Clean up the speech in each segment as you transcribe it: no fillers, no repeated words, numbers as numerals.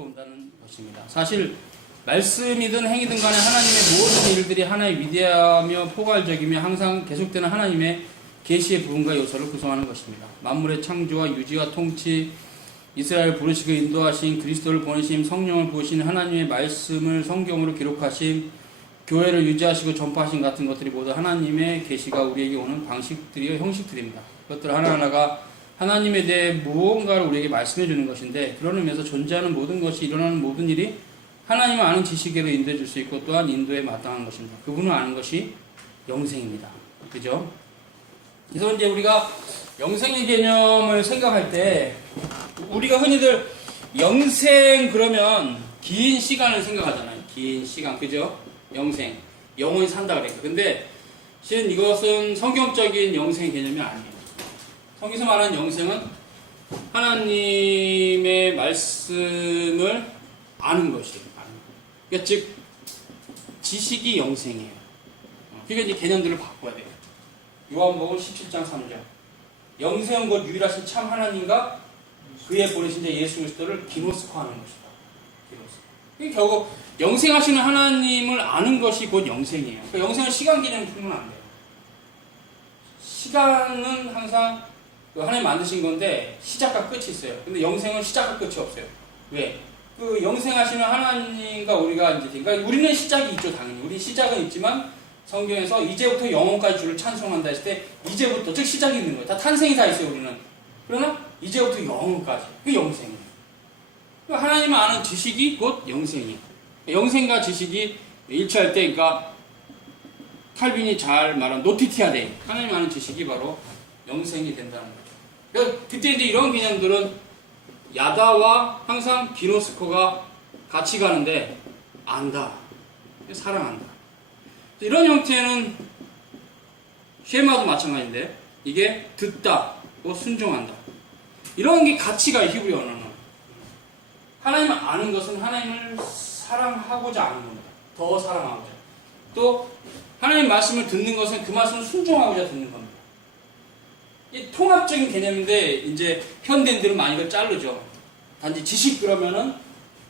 온다는 것입니다. 사실 말씀이든 행위든 간에 하나님의 모든 일들이 하나의 위대하며 포괄적이며 항상 계속되는 하나님의 계시의 부분과 요소를 구성하는 것입니다. 만물의 창조와 유지와 통치, 이스라엘 부르시고 인도하신, 그리스도를 보내심, 성령을 부으신, 하나님의 말씀을 성경으로 기록하심, 교회를 유지하시고 전파하신 같은 것들이 모두 하나님의 계시가 우리에게 오는 방식들이요 형식들입니다. 그것들 하나하나가 하나님에 대해 무언가를 우리에게 말씀해 주는 것인데, 그런 의미에서 존재하는 모든 것이, 일어나는 모든 일이 하나님을 아는 지식으로 인도해 줄 수 있고 또한 인도에 마땅한 것입니다. 그분을 아는 것이 영생입니다. 그죠? 그래서 이제 우리가 영생의 개념을 생각할 때, 우리가 흔히들 영생 그러면 긴 시간을 생각하잖아요. 긴 시간, 그죠? 영생, 영원히 산다 그러니까. 근데 실은 이것은 성경적인 영생 개념이 아니에요. 성경에서 말하는 영생은 하나님의 말씀을 아는 것이에요. 그러니까 즉 지식이 영생이에요. 그러니까 이제 개념들을 바꿔야 돼요. 요한복음 17장 3절. 영생은 곧 유일하신 참 하나님과 그의 보내신 자 예수 그리스도를 기노스코하는 것이다. 기노스코. 결국 영생하시는 하나님을 아는 것이 곧 영생이에요. 그러니까 영생은 시간 개념을 풀면 안 돼요. 시간은 항상 하나님 만드신 건데 시작과 끝이 있어요. 근데 영생은 시작과 끝이 없어요. 왜? 그 영생하시는 하나님과 우리가 이제, 그러니까 우리는 시작이 있죠, 당연히. 우리 시작은 있지만 성경에서 이제부터 영원까지 주를 찬송한다 했을 때 이제부터, 즉 시작이 있는 거예요. 다 탄생이 다 있어요, 우리는. 그러나 이제부터 영원까지. 그게 영생이에요. 하나님을 아는 지식이 곧 영생이에요. 영생과 지식이 일치할 때, 그러니까 칼빈이 잘 말한 노티티아데이, 하나님 아는 지식이 바로 영생이 된다는 거죠. 그러니까 그때 이제 이런 개념들은 야다와 항상 기노스코가 같이 가는데, 안다, 사랑한다. 이런 형태는 쉐마도 마찬가지인데, 이게 듣다, 순종한다. 이런 게 같이 가요, 히브리 언어는. 하나님을 아는 것은 하나님을 사랑하고자 아는 겁니다. 더 사랑하고자. 또 하나님 말씀을 듣는 것은 그 말씀을 순종하고자 듣는 겁니다. 이 통합적인 개념인데, 이제 현대인들은 많이 이걸 자르죠. 단지 지식 그러면은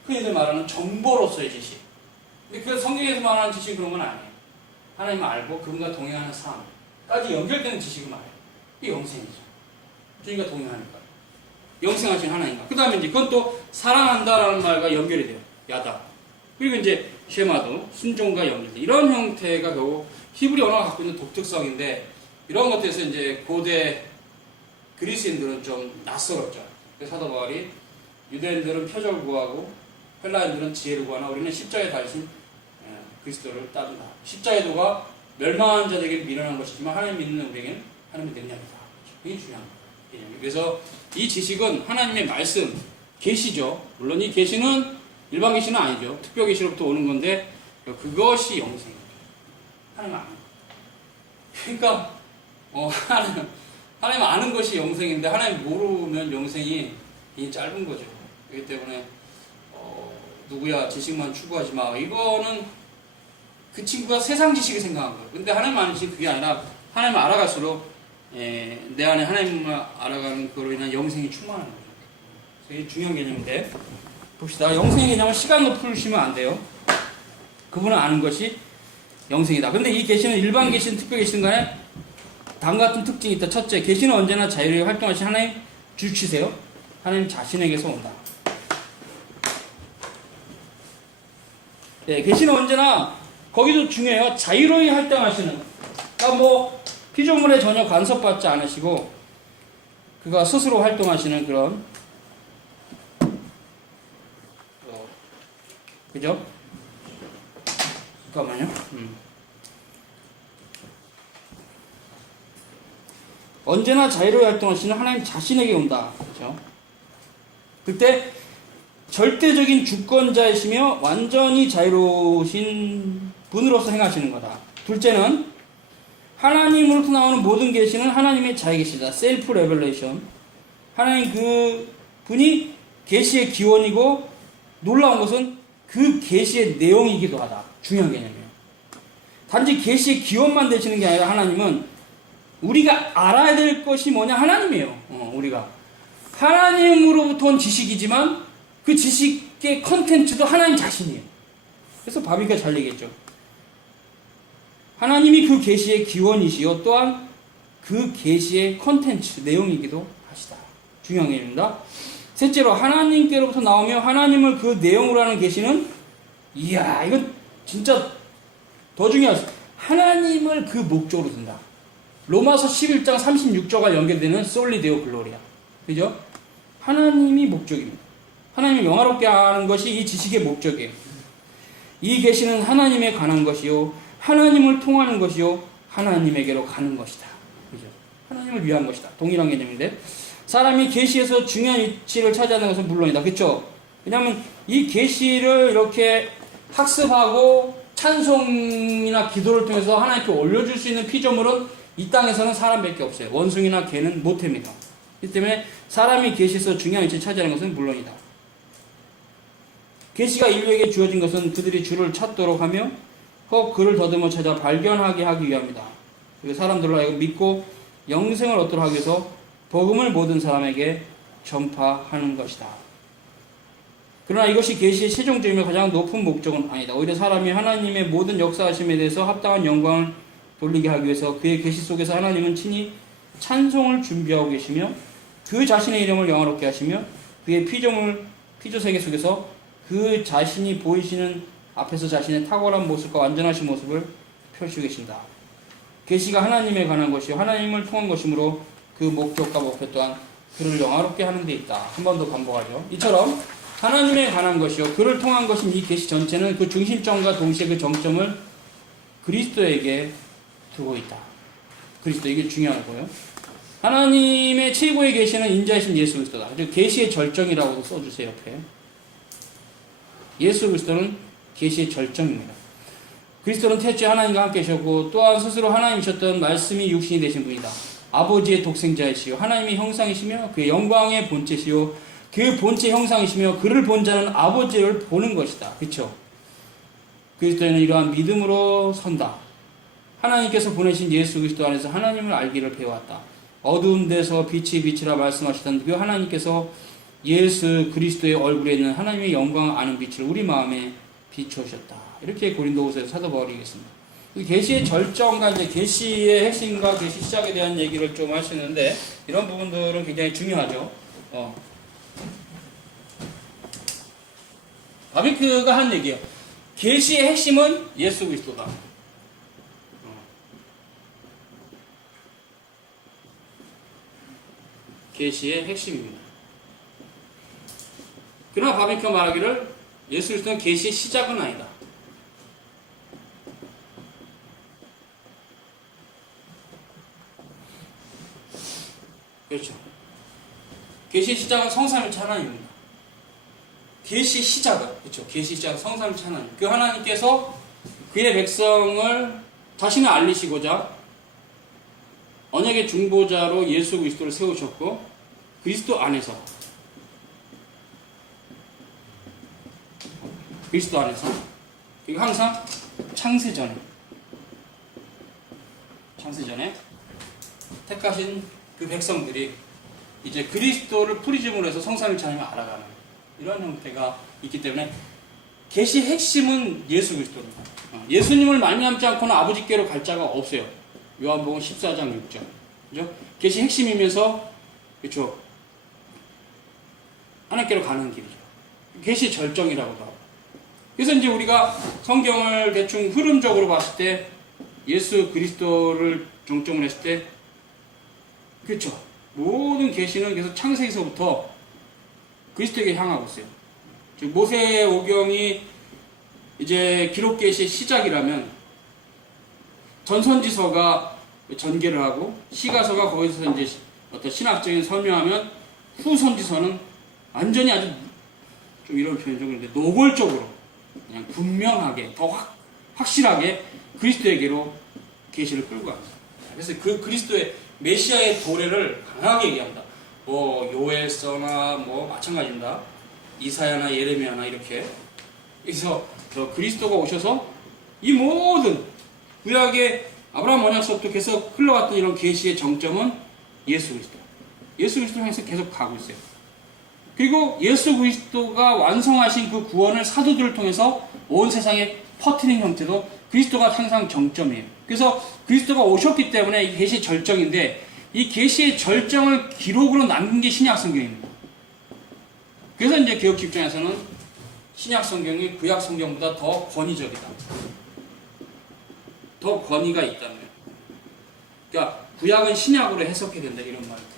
흔히들 말하는 정보로서의 지식. 근데 그 성경에서 말하는 지식 그런 건 아니에요. 하나님을 알고 그분과 동행하는 삶까지 연결되는 지식을 말해요. 이게 영생이죠. 주님과 동행하니까. 영생하신 하나님과. 그 다음에 이제 그건 또 사랑한다라는 말과 연결이 돼요. 야다. 그리고 이제 쉐마도 순종과 연결돼. 이런 형태가 결국 히브리 언어가 갖고 있는 독특성인데, 이런 것들에서 이제 고대 그리스인들은 좀 낯설었죠. 그래서 사도 바울이 유대인들은 표적을 구하고 헬라인들은 지혜를 구하나 우리는 십자가에 달리신 그리스도를 따른다. 십자가의 도가 멸망한 자들에게 미련한 것이지만 하나님 믿는 우리에게는 하나님의 능력이다. 그게 중요한 거예요. 그래서 이 지식은 하나님의 말씀, 계시죠. 물론 이 계시는 일반 계시는 아니죠. 특별 계시로부터 오는 건데, 그것이 영생이에요. 하나님 아는 거. 그러니까 하나님 아는 것이 영생인데, 하나님 모르면 영생이 짧은 거죠. 그렇기 때문에 누구야 지식만 추구하지 마, 이거는 그 친구가 세상 지식을 생각한 거예요. 근데 하나님 아는 지식 그게 아니라 하나님 알아갈수록 내 안에 하나님을 알아가는 그로 인한 영생이 충만한 거죠. 이게 중요한 개념인데, 봅시다. 영생의 개념은 시간으로 풀시면 안 돼요. 그분을 아는 것이 영생이다. 근데 이 계시는 일반 계시는 특별 계시는 간에 다음 같은 특징이 있다. 첫째, 계시는 언제나 자유롭게 활동하신 하나님 주치세요. 하나님 자신에게서 온다. 네, 계시는 언제나, 거기도 중요해요. 자유로이 활동하시는. 그러니까 피조물에 전혀 간섭받지 않으시고 그가 스스로 활동하시는 그런, 그죠? 잠깐만요. 언제나 자유로이 활동하시는 하나님 자신에게 온다. 그렇죠? 그때 절대적인 주권자이시며 완전히 자유로우신 분으로서 행하시는 거다. 둘째는 하나님으로부터 나오는 모든 계시는 하나님의 자의 계시다. 셀프 레벨레이션. 하나님 그 분이 계시의 기원이고, 놀라운 것은 그 계시의 내용이기도 하다. 중요한 개념이에요. 단지 계시의 기원만 되시는 게 아니라 하나님은 우리가 알아야 될 것이 뭐냐? 하나님이에요. 우리가 하나님으로부터 온 지식이지만 그 지식 계시의 컨텐츠도 하나님 자신이에요. 그래서 바비가 잘 얘기했죠. 하나님이 그 계시의 기원이시요 또한 그 계시의 컨텐츠 내용이기도 하시다. 중요한 얘기입니다. 셋째로 하나님께로부터 나오며 하나님을 그 내용으로 하는 계시는 이야 이건 진짜 더 중요하죠. 하나님을 그 목적으로 둔다. 로마서 11장 36절과 연결되는 솔리데오 글로리아. 그죠? 하나님이 목적입니다. 하나님을 영화롭게 하는 것이 이 지식의 목적이에요. 이 계시는 하나님에 관한 것이요 하나님을 통하는 것이요 하나님에게로 가는 것이다. 그죠? 하나님을 위한 것이다. 동일한 개념인데 사람이 계시에서 중요한 위치를 차지하는 것은 물론이다. 그렇죠? 왜냐하면 이 계시를 이렇게 학습하고 찬송이나 기도를 통해서 하나님께 올려줄 수 있는 피조물은 이 땅에서는 사람밖에 없어요. 원숭이나 개는 못합니다. 그렇기 때문에 사람이 계시에서 중요한 위치를 차지하는 것은 물론이다. 계시가 인류에게 주어진 것은 그들이 주를 찾도록 하며 혹 그를 더듬어 찾아 발견하게 하기 위함이다. 그리고 사람들로 하여금 믿고 영생을 얻도록 하기 위해서 복음을 모든 사람에게 전파하는 것이다. 그러나 이것이 계시의 최종적이며 가장 높은 목적은 아니다. 오히려 사람이 하나님의 모든 역사하심에 대해서 합당한 영광을 돌리게 하기 위해서 그의 계시 속에서 하나님은 친히 찬송을 준비하고 계시며 그 자신의 이름을 영화롭게 하시며 그의 피조 세계 속에서 그 자신이 보이시는 앞에서 자신의 탁월한 모습과 완전하신 모습을 펼치고 계신다. 계시가 하나님에 관한 것이요 하나님을 통한 것이므로 그 목적과 목표 또한 그를 영화롭게 하는 데 있다. 한 번 더 반복하죠. 이처럼 하나님에 관한 것이요 그를 통한 것인 이 계시 전체는 그 중심점과 동시에 그 정점을 그리스도에게 두고 있다. 그리스도 이게 중요하고요. 하나님의 최고의 계시는 인자이신 예수 그리스도다. 계시의 절정이라고도 써주세요. 옆에. 예수 그리스도는 계시의 절정입니다. 그리스도는 태초에 하나님과 함께 계셨고 또한 스스로 하나님이셨던 말씀이 육신이 되신 분이다. 아버지의 독생자이시요 하나님의 형상이시며 그의 영광의 본체시요 그 본체 형상이시며 그를 본 자는 아버지를 보는 것이다. 그렇죠? 그리스도는 이러한 믿음으로 선다. 하나님께서 보내신 예수 그리스도 안에서 하나님을 알기를 배워왔다. 어두운 데서 빛이 빛이라 말씀하시던 그 하나님께서 예수 그리스도의 얼굴에 있는 하나님의 영광을 아는 빛을 우리 마음에 비추셨다. 이렇게 고린도후서에서 사도 바울이 얘기했습니다. 계시의 절정과 이제 계시의 핵심과 계시 시작에 대한 얘기를 좀 하시는데 이런 부분들은 굉장히 중요하죠. 바비크가 한 얘기예요. 계시의 핵심은 예수 그리스도다. 계시의 핵심입니다. 그러나 바비크가 말하기를 예수 그리스도는 계시의 시작은 아니다. 그렇죠. 계시의 시작은 성삼일체 하나님입니다. 계시의 시작은 그렇죠. 계시의 시작은 성삼일체 하나님. 그 하나님께서 그의 백성을 자신을 알리시고자 언약의 중보자로 예수 그리스도를 세우셨고 그리스도 안에서 그리고 항상 창세전에 택하신 그 백성들이 이제 그리스도를 프리즘으로 해서 성삼일체 하나님을 알아가는 이런 형태가 있기 때문에 계시의 핵심은 예수 그리스도입니다. 예수님을 말미암지 않고는 아버지께로 갈 자가 없어요. 요한복음 14장 6절. 그죠? 계시 핵심이면서 그렇죠. 하나님께로 가는 길이죠. 계시 절정이라고도 하고. 그래서 이제 우리가 성경을 대충 흐름적으로 봤을 때 예수 그리스도를 정점으로 했을 때 그렇죠. 모든 계시는 계속 창세기서부터 그리스도에게 향하고 있어요. 즉 모세 오경이 이제 기록 계시의 시작이라면 전선지서가 전개를 하고 시가서가 거기서 이제 어떤 신학적인 설명하면 후선지서는 완전히 아주 좀 이런 표현이 좀 그런데 노골적으로 그냥 분명하게 더 확실하게 그리스도에게로 계시를 끌고 갑니다. 그래서 그 그리스도의 메시아의 도래를 강하게 얘기합니다. 뭐 요엘서나 뭐 마찬가지입니다. 이사야나 예레미야나 이렇게. 그래서 그리스도가 오셔서 이 모든 구약의 아브라함 언약서부터 계속 흘러왔던 이런 계시의 정점은 예수 그리스도. 예수 그리스도를 향해서 계속 가고 있어요. 그리고 예수 그리스도가 완성하신 그 구원을 사도들을 통해서 온 세상에 퍼뜨리는 형태도 그리스도가 항상 정점이에요. 그래서 그리스도가 오셨기 때문에 이 계시의 절정인데 이 계시의 절정을 기록으로 남긴 게 신약 성경입니다. 그래서 이제 개혁 입장에서는 신약 성경이 구약 성경보다 더 권위적이다. 더 권위가 있다는 거예요. 그러니까 구약은 신약으로 해석해야 된다 이런 말이에요.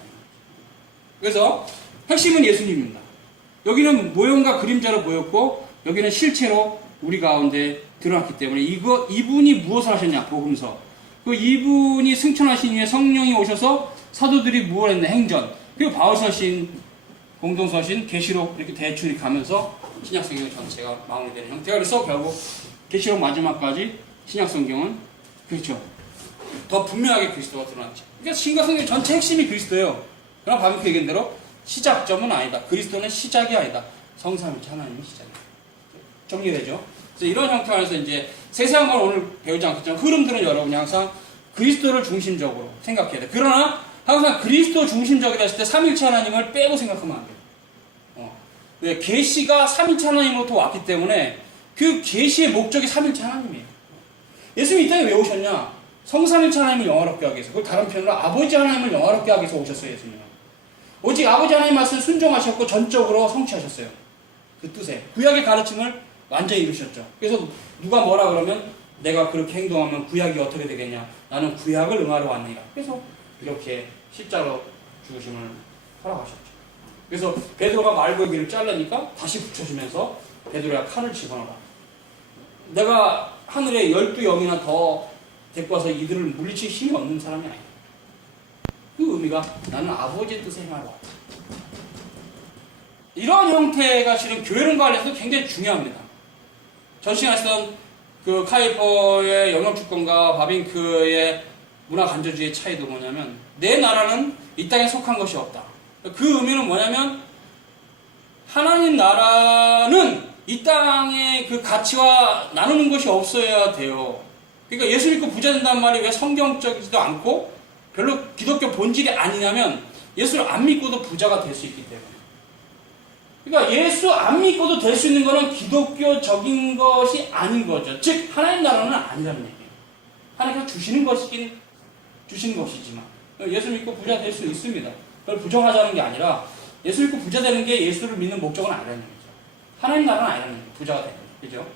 그래서 핵심은 예수님입니다. 여기는 모형과 그림자로 보였고 여기는 실체로 우리 가운데 드러났기 때문에 이분이 무엇을 하셨냐 복음서. 그 이분이 승천하신 이후에 성령이 오셔서 사도들이 무엇을 했냐 행전. 그리고 바울서신, 공동서신, 계시록 이렇게 대충 이렇게 가면서 신약성경 전체가 마무리되는 형태가. 그래서 결국 계시록 마지막까지 신약성경은 그렇죠. 더 분명하게 그리스도가 드러났죠. 그러니까 신약성경 전체 핵심이 그리스도예요. 그러나 방금 그 얘기한 대로 시작점은 아니다. 그리스도는 시작이 아니다. 성삼위일체 하나님이 시작이다. 정리되죠? 그래서 이런 형태 안에서 이제 세세한 걸 오늘 배우지 않겠지만 흐름들은 여러분이 항상 그리스도를 중심적으로 생각해야 돼. 그러나 항상 그리스도 중심적이다 했을 때 삼위일체 하나님을 빼고 생각하면 안 돼요. 왜? 계시가 삼위일체 하나님으로부터 왔기 때문에 그 계시의 목적이 삼위일체 하나님이에요. 예수님이 이 땅에 왜 오셨냐? 성삼위일체 하나님을 영화롭게 하기 위해서. 그걸 다른 편으로 아버지 하나님을 영화롭게 하기 위해서 오셨어요. 예수님은. 오직 아버지 하나님 말씀을 순종하셨고 전적으로 성취하셨어요. 그 뜻에. 구약의 가르침을 완전히 이루셨죠. 그래서 누가 뭐라 그러면 내가 그렇게 행동하면 구약이 어떻게 되겠냐. 나는 구약을 응하러 왔느니라. 그래서 이렇게 십자로 죽으심을 허락하셨죠. 그래서 베드로가 말고기를 자르니까 다시 붙여주면서 베드로야 칼을 집어넣어라. 내가 하늘에 12영이나 더 데리고 와서 이들을 물리칠 힘이 없는 사람이 아니다. 그 의미가 나는 아버지의 뜻에 행하러 왔다. 이런 형태가 실은 교회론과 관련해서 굉장히 중요합니다. 전 시간에 했던 그 카이퍼의 영역주권과 바빙크의 문화 간접주의의 차이도 뭐냐면 내 나라는 이 땅에 속한 것이 없다. 그 의미는 뭐냐면 하나님 나라는 이 땅의 그 가치와 나누는 것이 없어야 돼요. 그러니까 예수 믿고 부자 된다는 말이 왜 성경적이지도 않고 별로 기독교 본질이 아니냐면 예수를 안 믿고도 부자가 될 수 있기 때문에. 그러니까 예수 안 믿고도 될 수 있는 것은 기독교적인 것이 아닌 거죠. 즉 하나님 나라는 아니라는 얘기예요. 하나님께서 주시는 것이긴 주시는 것이지만 예수 믿고 부자 될 수 있습니다. 그걸 부정하자는 게 아니라 예수 믿고 부자 되는 게 예수를 믿는 목적은 아니라는 얘기죠. 하나님 나라는 아니라는 얘기죠. 부자가 되는 거죠.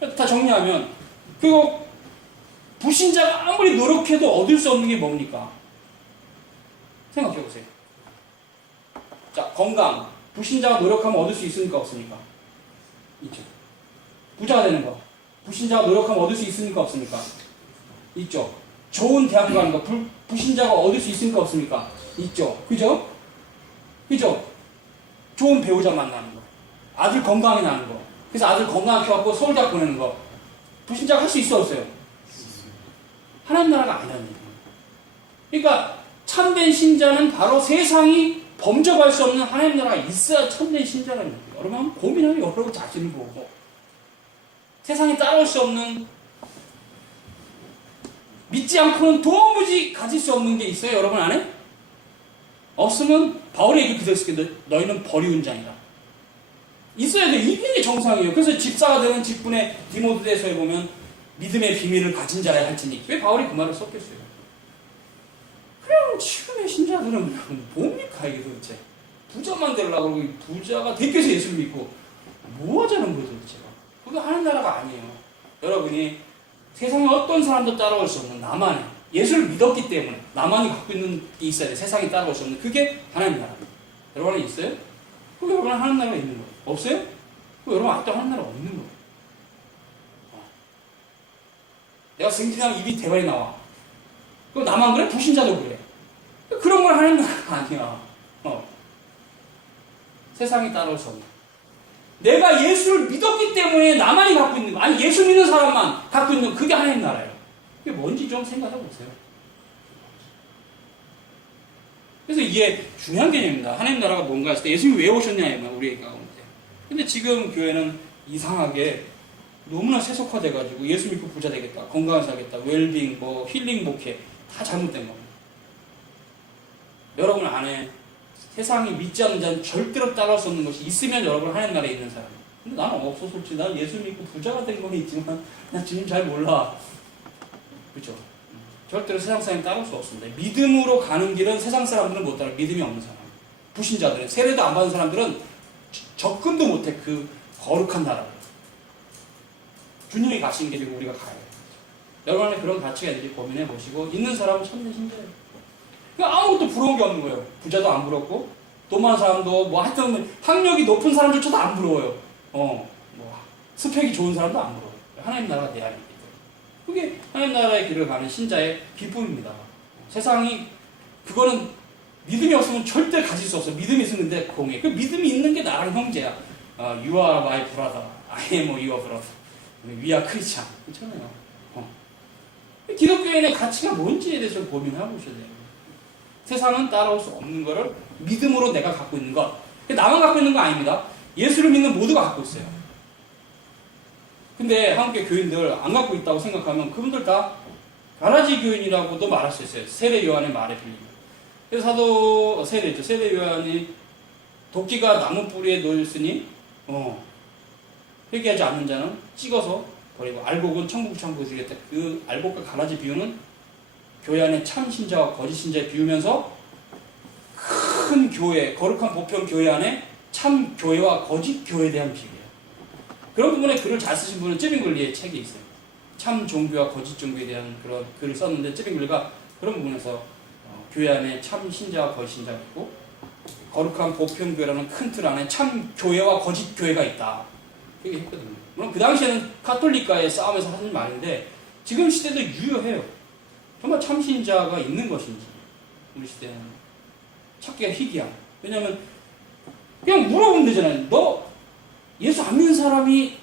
그죠? 다 정리하면 그리고 불신자가 아무리 노력해도 얻을 수 없는 게 뭡니까? 생각해 보세요. 자, 건강. 불신자가 노력하면 얻을 수 있습니까? 없습니까? 있죠. 부자가 되는 거. 불신자가 노력하면 얻을 수 있습니까? 없습니까? 있죠. 좋은 대학 가는 거. 불신자가 얻을 수 있습니까? 없습니까? 있죠. 그죠? 그죠? 좋은 배우자 만나는 거. 아들 건강히 나는 거. 그래서 아들 건강하게 해갖고 서울대학 보내는 거. 불신자가 할 수 있어 없어요? 하나님 나라가 아니라는 얘기예요. 그러니까 참된 신자는 바로 세상이 범접할 수 없는 하나님 나라가 있어야 참된 신자라는 얘기예요. 여러분 고민하면 여러분 자신을 보고 세상에 따라올 수 없는 믿지 않고는 도무지 가질 수 없는 게 있어요. 여러분 안에? 없으면 바울의 얘기 그대로 쓸게 너희는 버리운 자이다. 있어야 돼. 이게 정상이에요. 그래서 집사가 되는 직분의 디모데서에 보면 믿음의 비밀을 가진 자라 할지니 왜 바울이 그 말을 썼겠어요? 그냥 지금의 신자들은 뭡니까 이게 도대체? 부자만 되려고 그러고 부자가 대표해서 예수를 믿고 뭐 하자는 거예요 도대체가? 그게 하나님 나라가 아니에요. 여러분이 세상에 어떤 사람도 따라올 수 없는 나만의 예수를 믿었기 때문에 나만이 갖고 있는 게 있어야 돼. 세상이 따라올 수 없는 그게 하나님 나라입니다. 여러분은 있어요? 그럼 여러분은 하나님 나라가 있는 거예요. 없어요? 그럼 여러분 아직도 하나님 나라가 없는 거예요. 내가 승진하면 입이 대발이 나와. 그럼 나만 그래? 불신자도 그래. 그런 걸 하는 나라가 아니야. 세상이 따라올 수 없는. 내가 예수를 믿었기 때문에 나만이 갖고 있는 거. 아니 예수 믿는 사람만 갖고 있는 거. 그게 하나님 나라예요. 그게 뭔지 좀 생각해 보세요. 그래서 이게 중요한 개념입니다. 하나님 나라가 뭔가 했을 때 예수님이 왜 오셨냐 우리 가운데. 근데 지금 교회는 이상하게 너무나 세속화돼가지고 예수 믿고 부자 되겠다, 건강하게 살겠다, 웰빙, 힐링 목회 다 잘못된 겁니다. 여러분 안에 세상이 믿지 않는 자는 절대로 따라올 수 없는 것이 있으면 여러분 하나님 나라에 있는 사람. 근데 나는 없어 솔직히. 난 예수 믿고 부자가 된 건 있지만 난 주님 잘 몰라. 그렇죠? 절대로 세상 사람이 따라올 수 없습니다. 믿음으로 가는 길은 세상 사람들은 못 따라. 믿음이 없는 사람. 불신자들은 세례도 안 받은 사람들은 접근도 못해 그 거룩한 나라를. 주님이 가신 길이고 우리가 가야 돼요. 여러분 안에 그런 가치가 있는지 고민해 보시고 있는 사람은 참된 신자예요. 그러니까 아무것도 부러운 게 없는 거예요. 부자도 안 부럽고 돈 많은 사람도 뭐 하여튼 학력이 높은 사람조차도 안 부러워요. 뭐 스펙이 좋은 사람도 안 부러워요. 하나님 나라가 내 안에 있기 때문에. 그게 하나님 나라의 길을 가는 신자의 기쁨입니다. 세상이 그거는 믿음이 없으면 절대 가질 수 없어. 믿음이 있으면 근데 공해. 그 믿음이 있는 게 나랑 형제야. You are my brother. I am your brother. We are Christian. 그렇잖아요. 기독교인의 가치가 뭔지에 대해서 고민해 보셔야 돼요. 세상은 따라올 수 없는 것을 믿음으로 내가 갖고 있는 것. 나만 갖고 있는 거 아닙니다. 예수를 믿는 모두가 갖고 있어요. 근데 한국의 교인들 안 갖고 있다고 생각하면 그분들 다 가라지 교인이라고도 말할 수 있어요. 세례 요한의 말에 빌리면. 그래서 사도 세례죠. 세례 요한이 도끼가 나무 뿌리에 놓였으니 회개하지 않는 자는 찍어서 버리고 알곡은 천국에 들겠다. 그 알곡과 가라지 비유는 교회 안에 참 신자와 거짓 신자에 비우면서 큰 교회, 거룩한 보편 교회 안에 참 교회와 거짓 교회에 대한 비유예요. 그런 부분에 글을 잘 쓰신 분은 쯔빙글리의 책이 있어요. 참 종교와 거짓 종교에 대한 그런 글을 썼는데 쯔빙글리가 그런 부분에서 교회 안에 참 신자와 거짓 신자가 있고 거룩한 보편 교회라는 큰 틀 안에 참 교회와 거짓 교회가 있다. 그렇게 했거든요. 물론 그 당시에는 카톨릭과의 싸움에서 하는 말인데 지금 시대도 유효해요. 정말 참신자가 있는 것인지 우리 시대는 찾기가 희귀한. 왜냐하면 그냥 물어보면 되잖아요. 너 예수 안 믿는 사람이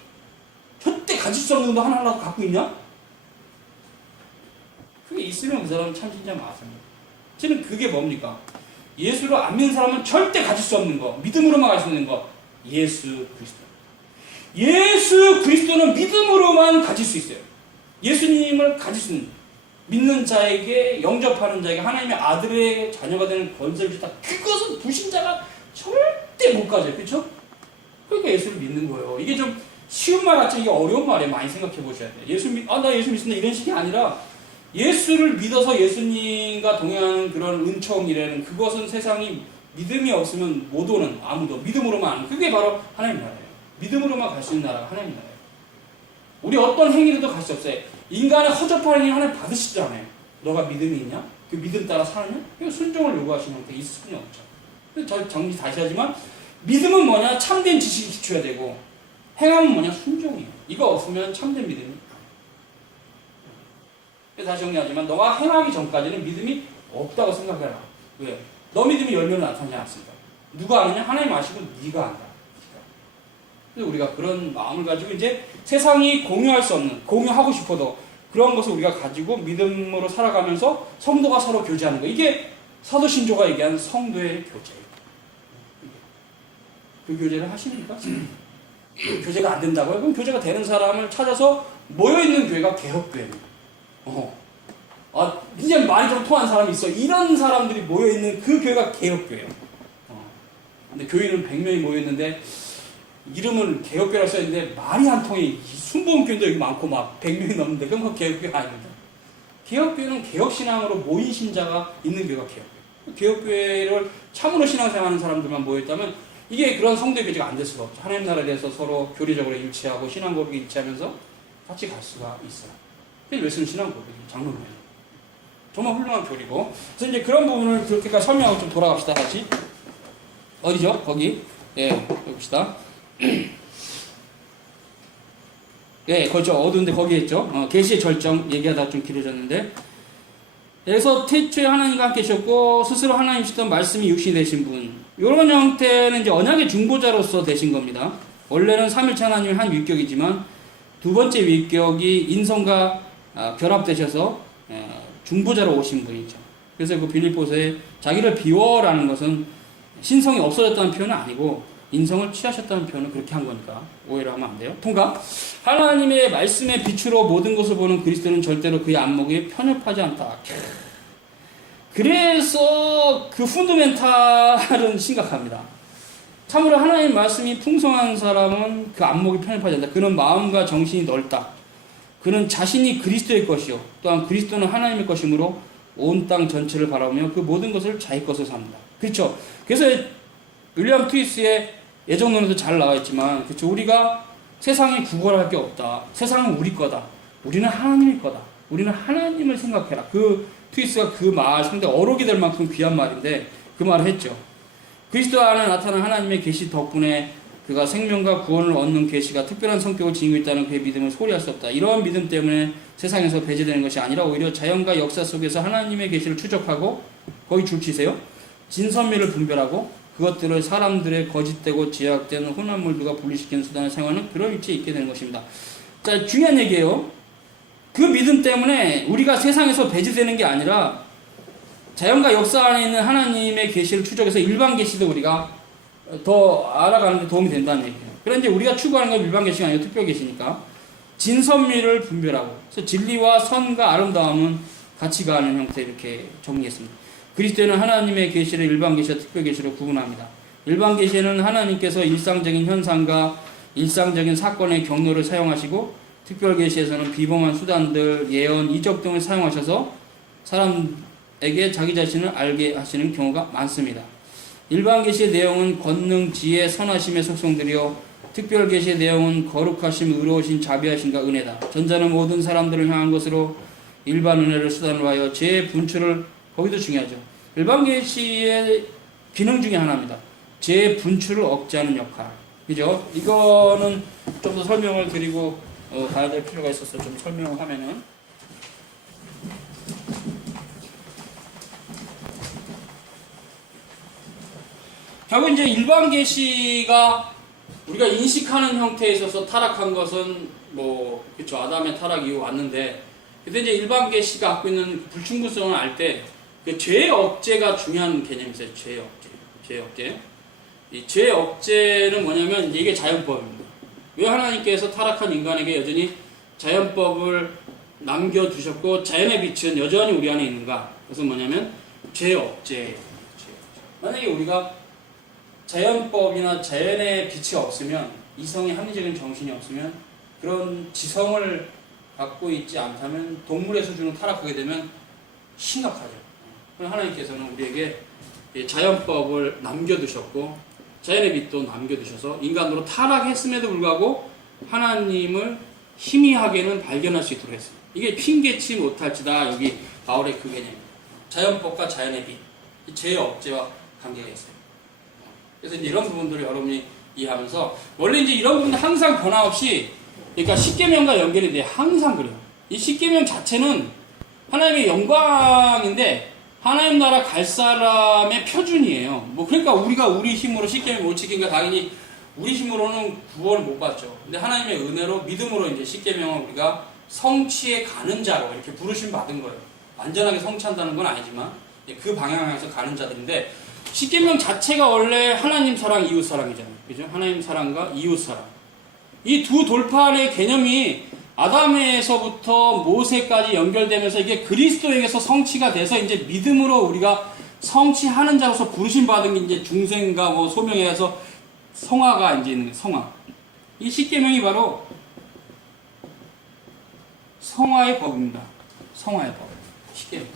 절대 가질 수 없는 거 하나라도 갖고 있냐? 그게 있으면 그 사람은 참신자 맞습니다. 저는 그게 뭡니까? 예수를 안 믿는 사람은 절대 가질 수 없는 거, 믿음으로만 갈 수 있는 거, 예수 그리스도. 예수 그리스도는 믿음으로만 가질 수 있어요. 예수님을 가질 수 있는, 믿는 자에게, 영접하는 자에게 하나님의 아들의 자녀가 되는 권세를 주다. 그것은 불신자가 절대 못 가져요. 그렇죠? 그러니까 예수를 믿는 거예요. 이게 좀 쉬운 말 같지만 이게 어려운 말이에요. 많이 생각해 보셔야 돼요. 나 예수 믿습니다. 이런 식이 아니라 예수를 믿어서 예수님과 동행하는 그런 은총이라는 그것은 세상이 믿음이 없으면 못 오는, 아무도 믿음으로만 하는, 그게 바로 하나님 나라예요. 믿음으로만 갈 수 있는 나라가 하나님 나라예요. 우리 어떤 행위로도 갈 수 없어요. 인간의 허접한 행위 하나님 받으시잖아요. 너가 믿음이 있냐? 그 믿음 따라 사느냐? 이거 순종을 요구하시는 형태 있을 뿐이 없죠. 그래서 정리 다시 하지만 믿음은 뭐냐? 참된 지식이 기초해야 되고 행함은 뭐냐? 순종이에요. 이거 없으면 참된 믿음이 다시 정리하지만 너가 행하기 전까지는 믿음이 없다고 생각해라. 왜? 너 믿음이 열매로 나타나지 않습니다. 누가 아느냐? 하나님 아시고 네가 안다. 그래서 우리가 그런 마음을 가지고 이제 세상이 공유할 수 없는, 공유하고 싶어도 그런 것을 우리가 가지고 믿음으로 살아가면서 성도가 서로 교제하는 거. 이게 사도 신조가 얘기하는 성도의 교제예요. 그 교제를 하십니까? 교제가 안 된다고요? 그럼 교제가 되는 사람을 찾아서 모여있는 교회가 개혁교회입니다. 이제 말이 좀 통한 사람이 있어. 이런 사람들이 모여있는 그 교회가 개혁교회예요. 근데 교인은 100명이 모여있는데 이름은 개혁교회라고 써있는데 말이 안 통해. 순복음교회도 여기 많고 막 100명이 넘는데 그건 그 개혁교회가 아닙니다. 개혁교회는 개혁신앙으로 모인 신자가 있는 교회가 개혁교회. 개혁교회를 참으로 신앙생활하는 사람들만 모여있다면 이게 그런 성도의 교제가 안 될 수가 없죠. 하나님 나라에 대해서 서로 교리적으로 일치하고 신앙 고백에 일치하면서 같이 갈 수가 있어요. 그게 웨스는 신앙 고백이 장로교회. 정말 훌륭한 교리고. 그래서 이제 그런 부분을 그렇게까지 설명하고 좀 돌아갑시다. 다시 어디죠? 거기. 봅시다. 그렇죠. 어두운데 거기 있죠. 계시의 절정 얘기하다가 좀 길어졌는데. 그래서 태초에 하나님과 함께 계셨고 스스로 하나님이시던 말씀이 육신이 되신 분. 이런 형태는 이제 언약의 중보자로서 되신 겁니다. 원래는 삼일체 하나님의 한 위격이지만 두 번째 위격이 인성과 결합되셔서 중보자로 오신 분이죠. 그래서 그 빌립보서에 자기를 비워라는 것은 신성이 없어졌다는 표현은 아니고 인성을 취하셨다는 표현을 그렇게 한 거니까 오해를 하면 안 돼요. 통과. 하나님의 말씀의 빛으로 모든 것을 보는 그리스도는 절대로 그의 안목에 편협하지 않다. 그래서 그 펀더멘탈은 심각합니다. 참으로 하나님 말씀이 풍성한 사람은 그 안목이 편협하지 않다. 그는 마음과 정신이 넓다. 그는 자신이 그리스도의 것이요 또한 그리스도는 하나님의 것이므로 온 땅 전체를 바라보며 그 모든 것을 자기 것으로 삽니다. 그렇죠. 그래서 윌리엄 트위스의 예정론에도 잘 나와 있지만, 그렇죠. 우리가 세상에 구걸할 게 없다. 세상은 우리 거다. 우리는 하나님의 거다. 우리는 하나님을 생각해라. 그 트위스가 그 말 상당히 어록이 될 만큼 귀한 말인데 그 말을 했죠. 그리스도 안에 나타난 하나님의 계시 덕분에 그가 생명과 구원을 얻는 계시가 특별한 성격을 지니고 있다는 그의 믿음을 소리할 수 없다. 이러한 믿음 때문에 세상에서 배제되는 것이 아니라 오히려 자연과 역사 속에서 하나님의 계시를 추적하고, 거기 줄 치세요. 진선미를 분별하고 그것들을 사람들의 거짓되고 제약된 혼합 물들과 분리시키는 수단을 사용하는 그런 위치에 있게 되는 것입니다. 자, 중요한 얘기예요. 그 믿음 때문에 우리가 세상에서 배제되는 게 아니라 자연과 역사 안에 있는 하나님의 계시를 추적해서 일반 계시도 우리가 더 알아가는 데 도움이 된다는 얘기예요. 그런데 우리가 추구하는 건 일반 계시가 아니고 특별 계시니까 진선미를 분별하고, 그래서 진리와 선과 아름다움은 같이 가는 형태 이렇게 정리했습니다. 그리스도는 하나님의 계시를 일반 계시와 특별 계시로 구분합니다. 일반 계시는 하나님께서 일상적인 현상과 일상적인 사건의 경로를 사용하시고, 특별 계시에서는 비범한 수단들, 예언, 이적 등을 사용하셔서 사람에게 자기 자신을 알게 하시는 경우가 많습니다. 일반 계시의 내용은 권능, 지혜, 선하심의 속성들이요 특별 계시의 내용은 거룩하심, 의로우신, 자비하심과 은혜다. 전자는 모든 사람들을 향한 것으로 일반 은혜를 수단으로 하여 제 분출을, 거기도 중요하죠. 일반 계시의 기능 중에 하나입니다. 제 분출을 억제하는 역할. 그죠? 이거는 좀 더 설명을 드리고 가야 될 필요가 있어서 좀 설명을 하면은, 결국 이제 일반 계시가 우리가 인식하는 형태에 있어서 타락한 것은 뭐 그렇죠. 아담의 타락 이후 왔는데, 근데 이제 일반 계시가 갖고 있는 불충분성을 알 때 그 죄의 억제가 중요한 개념이세요. 죄의 억제. 죄의 억제. 이 죄의 억제는 뭐냐면 이게 자연법입니다. 왜 하나님께서 타락한 인간에게 여전히 자연법을 남겨두셨고 자연의 빛은 여전히 우리 안에 있는가? 그것은 뭐냐면 죄의 억제예요. 만약에 우리가 자연법이나 자연의 빛이 없으면, 이성의 합리적인 정신이 없으면, 그런 지성을 갖고 있지 않다면 동물의 수준으로 타락하게 되면 심각하죠. 그럼 하나님께서는 우리에게 자연법을 남겨두셨고 자연의 빛도 남겨두셔서 인간으로 타락했음에도 불구하고 하나님을 희미하게는 발견할 수 있도록 했어요. 이게 핑계치 못할지다. 여기 바울의 그 개념. 자연법과 자연의 빛, 죄의 억제와 관계가 있어요. 그래서 이제 이런 부분들을 여러분이 이해하면서, 원래 이제 이런 부분은 항상 변함없이, 그러니까 십계명과 연결이 돼. 항상 그래요. 이 십계명 자체는 하나님의 영광인데 하나님 나라 갈 사람의 표준이에요. 뭐 그러니까 우리가 우리 힘으로 십계명 못 지키니까 당연히 우리 힘으로는 구원을 못 받죠. 근데 하나님의 은혜로 믿음으로 이제 십계명을 우리가 성취에 가는 자로 이렇게 부르심 받은 거예요. 완전하게 성취한다는 건 아니지만 그 방향에서 가는 자들인데, 십계명 자체가 원래 하나님 사랑, 이웃 사랑이잖아요. 그죠? 하나님 사랑과 이웃 사랑. 이 두 돌판의 개념이 아담에서부터 모세까지 연결되면서 이게 그리스도에게서 성취가 돼서 이제 믿음으로 우리가 성취하는 자로서 부르심 받은 게 이제 중생과 뭐 소명에서 성화가 이제 있는 거예요. 성화. 이 십계명이 바로 성화의 법입니다. 성화의 법. 십계명.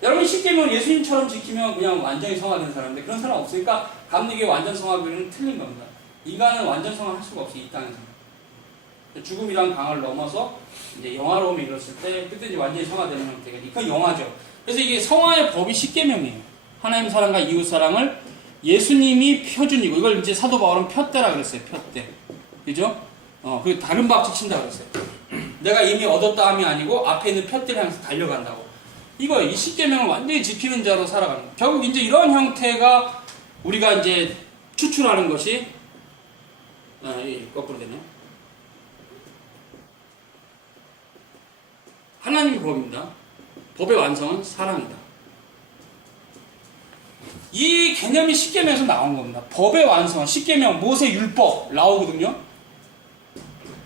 여러분 십계명 예수님처럼 지키면 그냥 완전히 성화된 사람인데 그런 사람 없으니까 감리교의 완전 성화교리는 틀린 겁니다. 인간은 완전 성화할 수가 없어요. 이 땅에서. 죽음이란 강을 넘어서 이제 영화로움에 이뤘을 때 그때 이제 완전히 성화되는 형태가, 그건 영화죠. 그래서 이게 성화의 법이 십계명이에요. 하나님 사랑과 이웃 사랑을 예수님이 표준이고, 이걸 이제 사도 바울은 푯대라 그랬어요. 푯대. 그죠? 그리고 다른 박수 친다 그랬어요. 내가 이미 얻었다 함이 아니고 앞에 있는 푯대를 향해서 달려간다고. 이거 이 십계명을 완전히 지키는 자로 살아가는 거예요. 결국 이제 이런 형태가 우리가 이제 추출하는 것이 거꾸로 되네요. 하나님의 법입니다. 법의 완성은 사랑이다. 이 개념이 십계명에서 나온 겁니다. 법의 완성은 십계명, 모세 율법 나오거든요.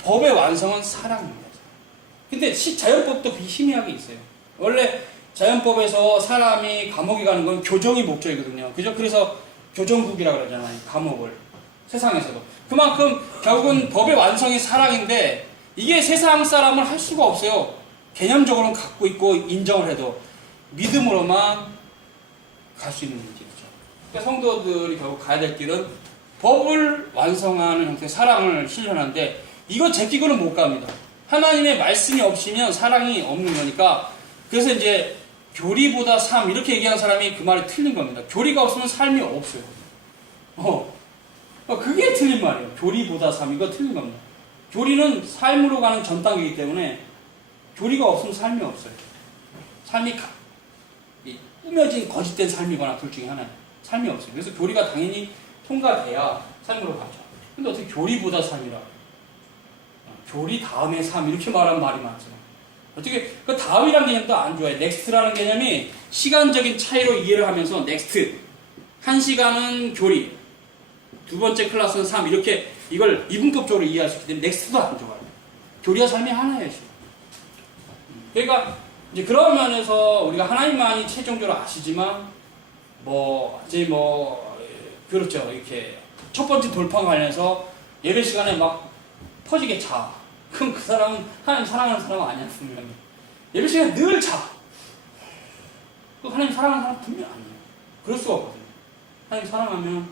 법의 완성은 사랑입니다. 근데 자연법도 그 희미하게 있어요. 원래 자연법에서 사람이 감옥에 가는 건 교정이 목적이거든요. 그죠? 그래서 교정국이라고 그러잖아요. 감옥을. 세상에서도. 그만큼 결국은 법의 완성이 사랑인데 이게 세상 사람을 할 수가 없어요. 개념적으로는 갖고 있고 인정을 해도 믿음으로만 갈 수 있는 길이죠. 그러니까 성도들이 결국 가야 될 길은 법을 완성하는 형태의 사랑을 실현하는데 이거 제끼고는 못 갑니다. 하나님의 말씀이 없으면 사랑이 없는 거니까. 그래서 이제 교리보다 삶 이렇게 얘기한 사람이 그 말이 틀린 겁니다. 교리가 없으면 삶이 없어요. 그게 틀린 말이에요. 교리보다 삶 이거 틀린 겁니다. 교리는 삶으로 가는 전 단계이기 때문에 교리가 없으면 삶이 없어요. 삶이 꾸며진 거짓된 삶이거나 둘 중에 하나예요. 삶이 없어요. 그래서 교리가 당연히 통과돼야 삶으로 가죠. 근데 어떻게 교리보다 삶이라? 교리 다음에 삶 이렇게 말하는 말이 많죠. 어떻게 그 다음이라는 개념도 안 좋아해. 넥스트라는 개념이 시간적인 차이로 이해를 하면서 넥스트 한 시간은 교리, 두 번째 클래스는 삶 이렇게 이걸 이분법적으로 이해할 수 있기 때문에 넥스트도 안 좋아요. 교리와 삶이 하나예요. 그러니까 이제 그런 면에서 우리가 하나님만이 최종적으로 아시지만 그렇죠. 이렇게 첫 번째 돌파 관련해서 예배 시간에 막 퍼지게 자. 그럼 그 사람은 하나님 사랑하는 사람은 아니야, 분명히. 예배 시간에 늘 자. 그 하나님 사랑하는 사람 분명 아니에요. 그럴 수가 없거든요. 하나님 사랑하면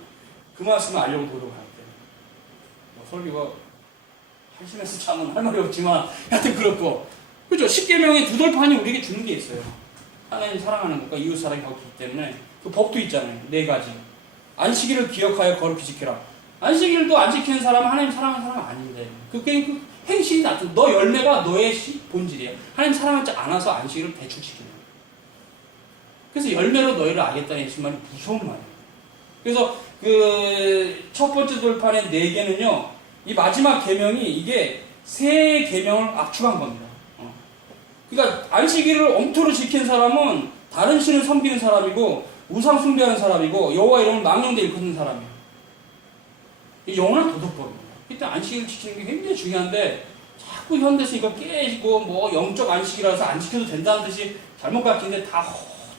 그 말씀을 알려고 노력할 때. 설교가 한심해서 자면 할 말이 없지만 하여튼 그렇고. 그죠? 십계명의 두 돌판이 우리에게 주는 게 있어요. 하나님 사랑하는 것과 이웃 사랑이 거기 있기 때문에 그 법도 있잖아요. 4가지. 안식일을 기억하여 거룩히 지키라. 안식일도 안 지키는 사람은 하나님 사랑하는 사람은 아닌데 그 행실이 나쁜 너 열매가 너의 본질이에요. 하나님 사랑하지 않아서 안식일을 대충 지키는 거예요. 그래서 열매로 너희를 알겠다는 예수님 말이 무서운 말이에요. 그래서 그 첫 번째 돌판의 4개는요. 이 마지막 계명이 이게 세 계명을 압축한 겁니다. 그러니까 안식일을 엉터로 지킨 사람은 다른 신을 섬기는 사람이고 우상 숭배하는 사람이고 여호와 이름을 망령되이 일컫는 사람이에요. 영원한 도덕법입니다. 일단 안식일을 지키는 게 굉장히 중요한데 자꾸 현대에서 이거 깨지고 영적 안식이라서 안 지켜도 된다는 뜻이 잘못 가르치는데 다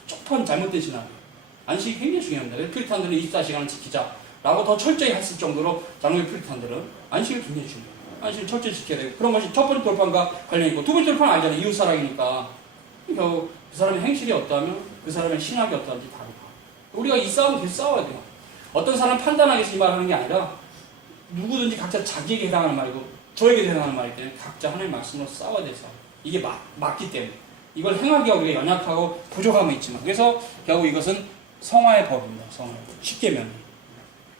쪽판 잘못된 신학이에요. 안식이 굉장히 중요합니다. 그래서 퓨리탄들은 24시간을 지키자라고 더 철저히 했을 정도로 장로의 퓨리탄들은 안식을 굉장히 중요해요. 안식을 철저히 지켜야 되고 그런 것이 첫 번째 돌판과 관련있고 두 번째 돌판은 알잖아요. 이웃사랑이니까 결국 그 사람의 행실이 어떠하면 그 사람의 신학이 어떠한지 다르다. 우리가 이 싸움 계속 싸워야 돼요. 어떤 사람 판단하기 위해서 이 말을 하는 게 아니라 누구든지 각자 자기에게 해당하는 말이고 저에게 해당하는 말이기 때문에 각자 하나님의 말씀으로 싸워야 돼서 이게 맞기 때문에 이걸 행하기가 우리가 연약하고 부족함이 있지만 그래서 결국 이것은 성화의 법입니다. 성화의 법. 십계명이.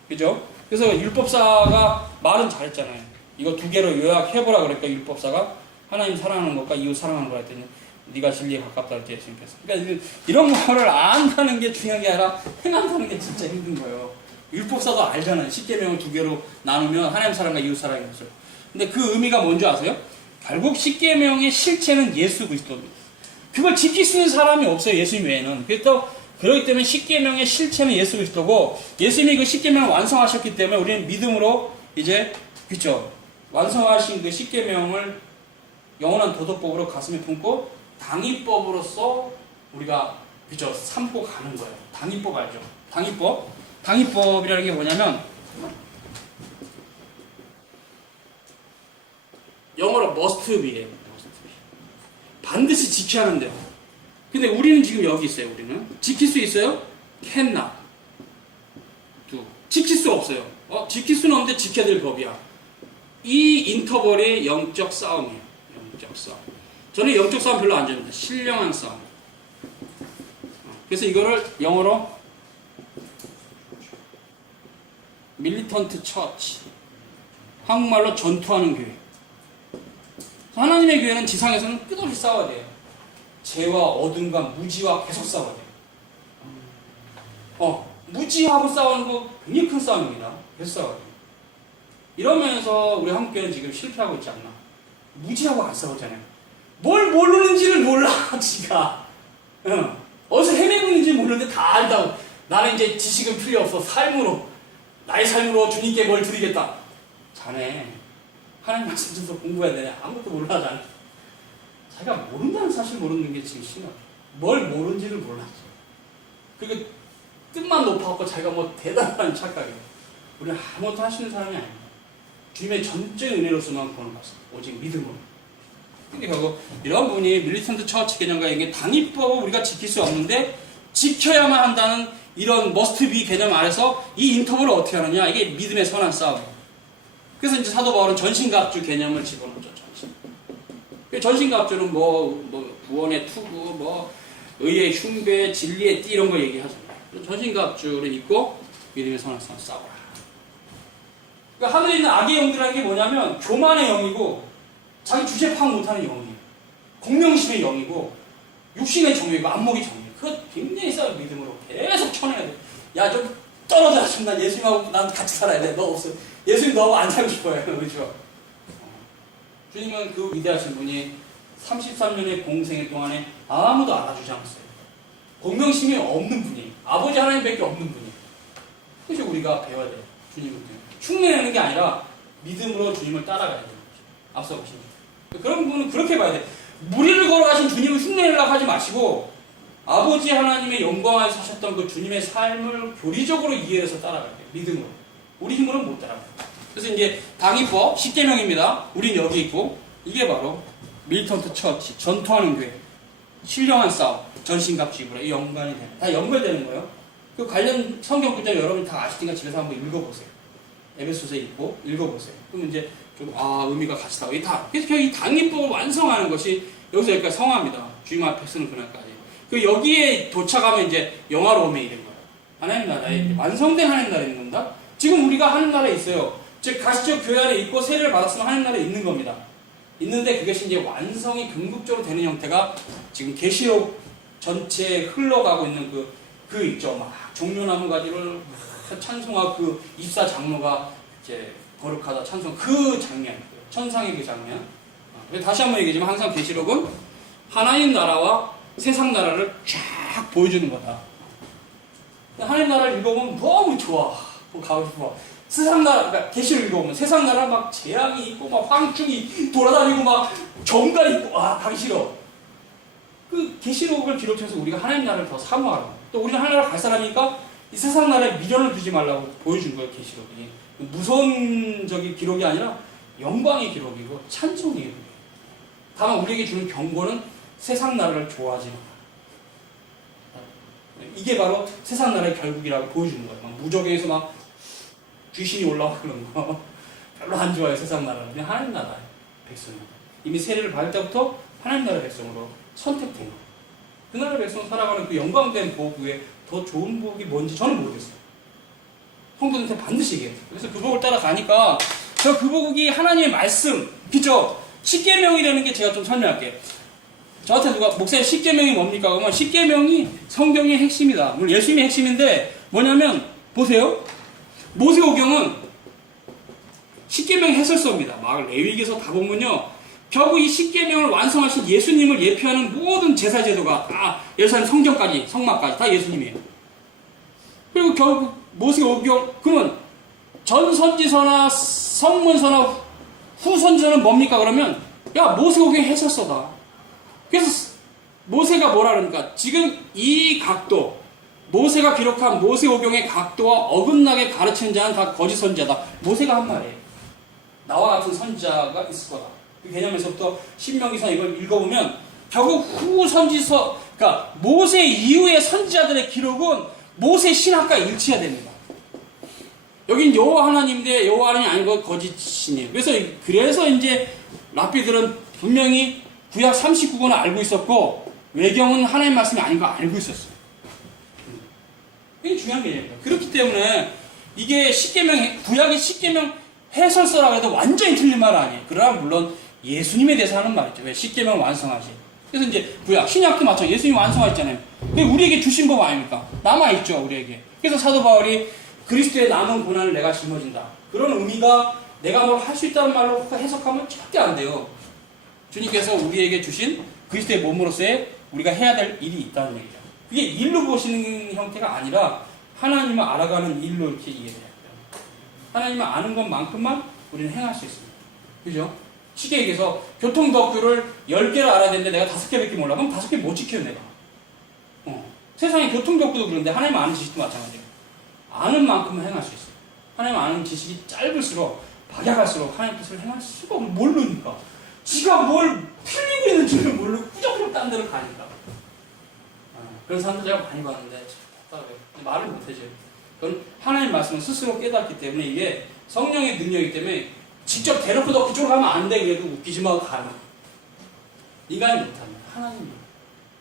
그죠? 그래서 율법사가 말은 잘했잖아요. 이거 2개로 요약해보라 그러니까 율법사가 하나님 사랑하는 것과 이웃 사랑하는 거라 했더니 네가 진리에 가깝다 할 때 예수님께서. 그러니까 이런 거를 안다는 게 중요한 게 아니라 행한다는 게 진짜 힘든 거예요. 율법사도 알잖아요. 십계명을 2개로 나누면 하나님 사랑과 이웃 사랑인 거죠. 근데 그 의미가 뭔지 아세요? 결국 십계명의 실체는 예수 그리스도입니다. 그걸 지킬 수 있는 사람이 없어요. 예수님 외에는. 그래서 그렇기 때문에 십계명의 실체는 예수 그리스도고 예수님이 그 십계명을 완성하셨기 때문에 우리는 믿음으로 이제 그렇죠. 완성하신 그 십계명을 영원한 도덕법으로 가슴에 품고 당위법으로서 우리가 그죠 삼고 가는 거예요. 당위법 알죠? 당위법이라는 게 뭐냐면 영어로 must be예요. 반드시 지켜야 하는데요. 근데 우리는 지금 여기 있어요. 우리는 지킬 수 있어요? cannot do. 지킬 수 없어요. 지킬 수는 없는데 지켜야 될 법이야. 이 인터벌이 영적 싸움이에요. 영적 싸움. 저는 영적 싸움 별로 안 좋아합니다. 신령한 싸움. 그래서 이거를 영어로 밀리턴트 처치, 한국말로 전투하는 교회. 하나님의 교회는 지상에서는 끝없이 싸워야 돼요. 죄와 어둠과 무지와 계속 싸워야 돼요. 무지하고 싸우는 거 굉장히 큰 싸움입니다. 계속 싸워야 돼요. 이러면서 우리 한국교회는 지금 실패하고 있지 않나. 무지하고 안 싸우잖아요. 뭘 모르는지를 몰라, 지가. 어디서 헤매고 있는지 모르는데 다 안다고. 나는 이제 지식은 필요 없어. 삶으로. 나의 삶으로 주님께 뭘 드리겠다. 자네, 하나님 말씀 좀 공부해야 되네. 아무것도 몰라, 자네. 자기가 모른다는 사실 모르는 게 지금 심각해. 뭘 모른지를 몰랐죠. 그리고 뜻만 높아갖고 자기가 뭐 대단한 착각이에요. 우리는 아무것도 할 수 있는 사람이 아닙니다. 주님의 전적인 은혜로서만 구원을 받습니다. 오직 믿음으로. 근데 결국 이런 분이 밀리턴트 처치 개념과 이게 당위법을 우리가 지킬 수 없는데 지켜야만 한다는 이런 머스트 비 개념 아래서 이 인터벌을 어떻게 하느냐, 이게 믿음의 선한 싸움. 그래서 이제 사도 바울은 전신갑주 개념을 집어넣죠. 전신갑주는 구원의 투구, 의의 흉배, 진리의 띠 이런 거 얘기하잖아요. 전신갑주를 입고 믿음의 선한 싸움 싸워라. 그러니까 하늘에 있는 악의 영들이라는 게 뭐냐면 교만의 영이고 자기 주제 파악 못하는 영이에요. 공명심의 영이고 육신의 정욕이고 안목의 정욕. 그거 굉장히 싸워 믿음으로 계속 쳐내야 돼. 야, 좀 떨어져라. 난 예수님하고 난 같이 살아야 돼. 너 없어. 예수님 너하고 안 살고 싶어요. 그렇죠? 주님은 그 위대하신 분이 33년의 공생애 동안에 아무도 알아주지 않았어요. 공명심이 없는 분이, 아버지 하나님밖에 없는 분이. 그래서 우리가 배워야 돼요. 주님을 흉내내는 게 아니라 믿음으로 주님을 따라가야 되는 거죠. 앞서 보신 분. 그런 분은 그렇게 봐야 돼. 무리를 걸어가신 주님을 흉내내려고 하지 마시고 아버지 하나님의 영광 안에 사셨던 그 주님의 삶을 교리적으로 이해해서 따라가야 돼요. 믿음으로. 우리 힘으로는 못 따라가요. 그래서 이제 당위법 10계명입니다. 우린 여기 있고 이게 바로 밀턴트 처치, 전투하는 교회, 신령한 싸움, 전신갑주 입으로 연관이 되는, 다 연결되는 거예요. 그 관련 성경 구절 여러분이 다 아시니까 집에서 한번 읽어보세요. 에베소서에 있고 읽어보세요. 그럼 이제 좀 의미가 같이 나고 그래서 이 당위법을 완성하는 것이 여기서 여기까지 성화입니다. 주님 앞에 쓰는 그날까지. 그 여기에 도착하면 이제 영화로움에 이른 거예요. 하나님 나라에 완성된 하나님 나라에 있는 겁니다. 지금 우리가 하나님 나라에 있어요. 즉 가시적 교회 안에 있고 세례를 받았으면 하나님 나라에 있는 겁니다. 있는데 그것이 이제 완성이 궁극적으로 되는 형태가 지금 계시록 전체에 흘러가고 있는 그 있죠. 막 종려나무 가지를 찬송하고 그 입사 장로가 이제 거룩하다 찬송 그 장면, 천상의 그 장면. 다시 한번 얘기하지만 항상 계시록은 하나님 나라와 세상 나라를 쫙 보여주는 거다. 하나님 나라를 읽어보면 너무 좋아. 가고 싶어. 세상 나라, 그러니까 계시록 읽어보면 세상 나라 막 재앙이 있고 막 황충이 돌아다니고 막 정갈이 있고 가기 싫어. 그 계시록을 기록해서 우리가 하나님 나라를 더 사모하고 또 우리는 하나님 나라 갈 사람이니까 이 세상 나라에 미련을 두지 말라고 보여준 거예요. 계시록이 무선적인 기록이 아니라 영광의 기록이고 찬송의 기록이에요. 다만 우리에게 주는 경고는 세상 나라를 좋아하지 마라. 이게 바로 세상 나라의 결국이라고 보여주는 거예요. 막 무적에서 막 귀신이 올라오고 그런 거 별로 안 좋아요. 세상 나라는 그냥 하나님 나라의 백성입니다. 이미 세례를 받을 때부터 하나님 나라의 백성으로 선택된 거예요. 그 나라의 백성 살아가는 그 영광된 복 외에 더 좋은 복이 뭔지 저는 모르겠어요. 성도들한테 반드시 얘기해요. 그래서 그 복을 따라가니까 저 그 복이 하나님의 말씀, 그죠? 십계명이라는 게 제가 좀 설명할게요. 저한테 누가 목사님 십계명이 뭡니까? 그러면 십계명이 성경의 핵심이다. 물론 예수님의 핵심인데 뭐냐면 보세요. 모세오경은 십계명 해설서입니다. 막 레위기에서 다 보면요. 결국 이 십계명을 완성하신 예수님을 예표하는 모든 제사 제도가 다 예루살렘 성전까지 성막까지 다 예수님이에요. 그리고 결국 모세오경 그러면 전 선지서나 성문서나 후선지서는 뭡니까? 그러면 모세오경 해설서다. 그래서 모세가 뭐라 그러니까 지금 이 각도 모세가 기록한 모세오경의 각도와 어긋나게 가르치는 자는 다 거짓 선지자다. 모세가 한 말이에요. 나와 같은 선지자가 있을 거다. 그 개념에서부터 신명기서 이걸 읽어보면 결국 후 선지서 그러니까 모세 이후의 선지자들의 기록은 모세 신학과 일치해야 됩니다. 여긴 여호와 하나님인데 여호와 하나님이 아니고 거짓신이에요. 그래서 이제 랍비들은 분명히 구약 39권을 알고 있었고 외경은 하나님 말씀이 아닌 거 알고 있었어요. 이게 중요한 개념입니다. 그렇기 때문에 이게 구약의 십계명 해설서라고 해도 완전히 틀린 말은 아니에요. 그러나 물론 예수님에 대해서 하는 말이죠. 왜 십계명을 완성하시. 그래서 이제 구약, 신약도 마찬가지로 예수님이 완성하셨잖아요. 그게 우리에게 주신 법 아닙니까? 남아있죠, 우리에게. 그래서 사도 바울이 그리스도의 남은 고난을 내가 짊어진다. 그런 의미가 내가 뭘 할 수 있다는 말로 해석하면 절대 안 돼요. 주님께서 우리에게 주신 그리스도의 몸으로서의 우리가 해야 될 일이 있다는 얘기죠. 그게 일로 보시는 형태가 아니라 하나님을 알아가는 일로 이렇게 이해돼야 돼요. 하나님을 아는 것만큼만 우리는 행할 수 있습니다. 그죠? 쉽게 얘기해서 교통법규를 10개를 알아야 되는데 내가 5개밖에 몰라. 그럼 5개 못 지켜요, 내가. 세상의 교통법규도 그런데 하나님 아는 지식도 마찬가지예요. 아는 만큼은 행할 수 있어요. 하나님 아는 지식이 짧을수록 박약할수록 하나님 뜻을 행할 수가 모르니까 지가 뭘 틀리고 있는지를 모르고 꾸적꾸적 딴 데로 가니까. 그런 사람들 제가 많이 봤는데 답답해요. 말을 못하죠. 그건 하나님 말씀을 스스로 깨닫기 때문에 이게 성령의 능력이기 때문에 직접 대놓고 너 그쪽으로 가면 안 돼 그래도 웃기지 말고 가라. 인간이 못합니다. 하나님이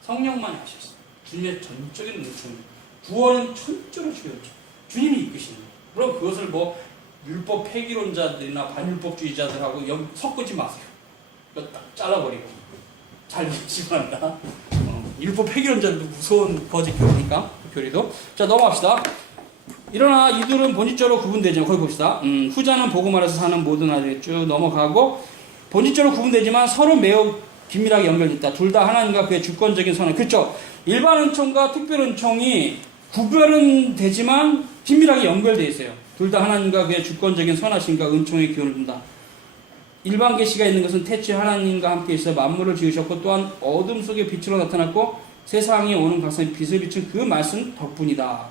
성령만이 하실 수 있어요. 주님의 전적인 은총, 구원은 천적으로 주였죠. 주님이 이끄시는 거예요. 물론 그것을 뭐 율법 폐기론자들이나 반율법주의자들하고 섞지 마세요. 이거 딱 잘라버리고 잘 믿지 말라. 율법 폐기론자들도 무서운 거짓 교리니까 그 교리도. 자 넘어갑시다. 일어나 이들은 본질적으로 구분되지만 거기 봅시다. 후자는 복음 아래서 사는 모든 아들이 쭉 넘어가고 본질적으로 구분되지만 서로 매우 긴밀하게 연결됐다. 둘 다 하나님과 그의 주권적인 선언. 그렇죠. 일반 은총과 특별 은총이 구별은 되지만 긴밀하게 연결되어 있어요. 둘 다 하나님과 그의 주권적인 선하심과 은총의 기운을 둔다. 일반 계시가 있는 것은 태초에 하나님과 함께 있어 만물을 지으셨고 또한 어둠 속에 빛으로 나타났고 세상에 오는 각성의 빛을 비춘 그 말씀 덕분이다.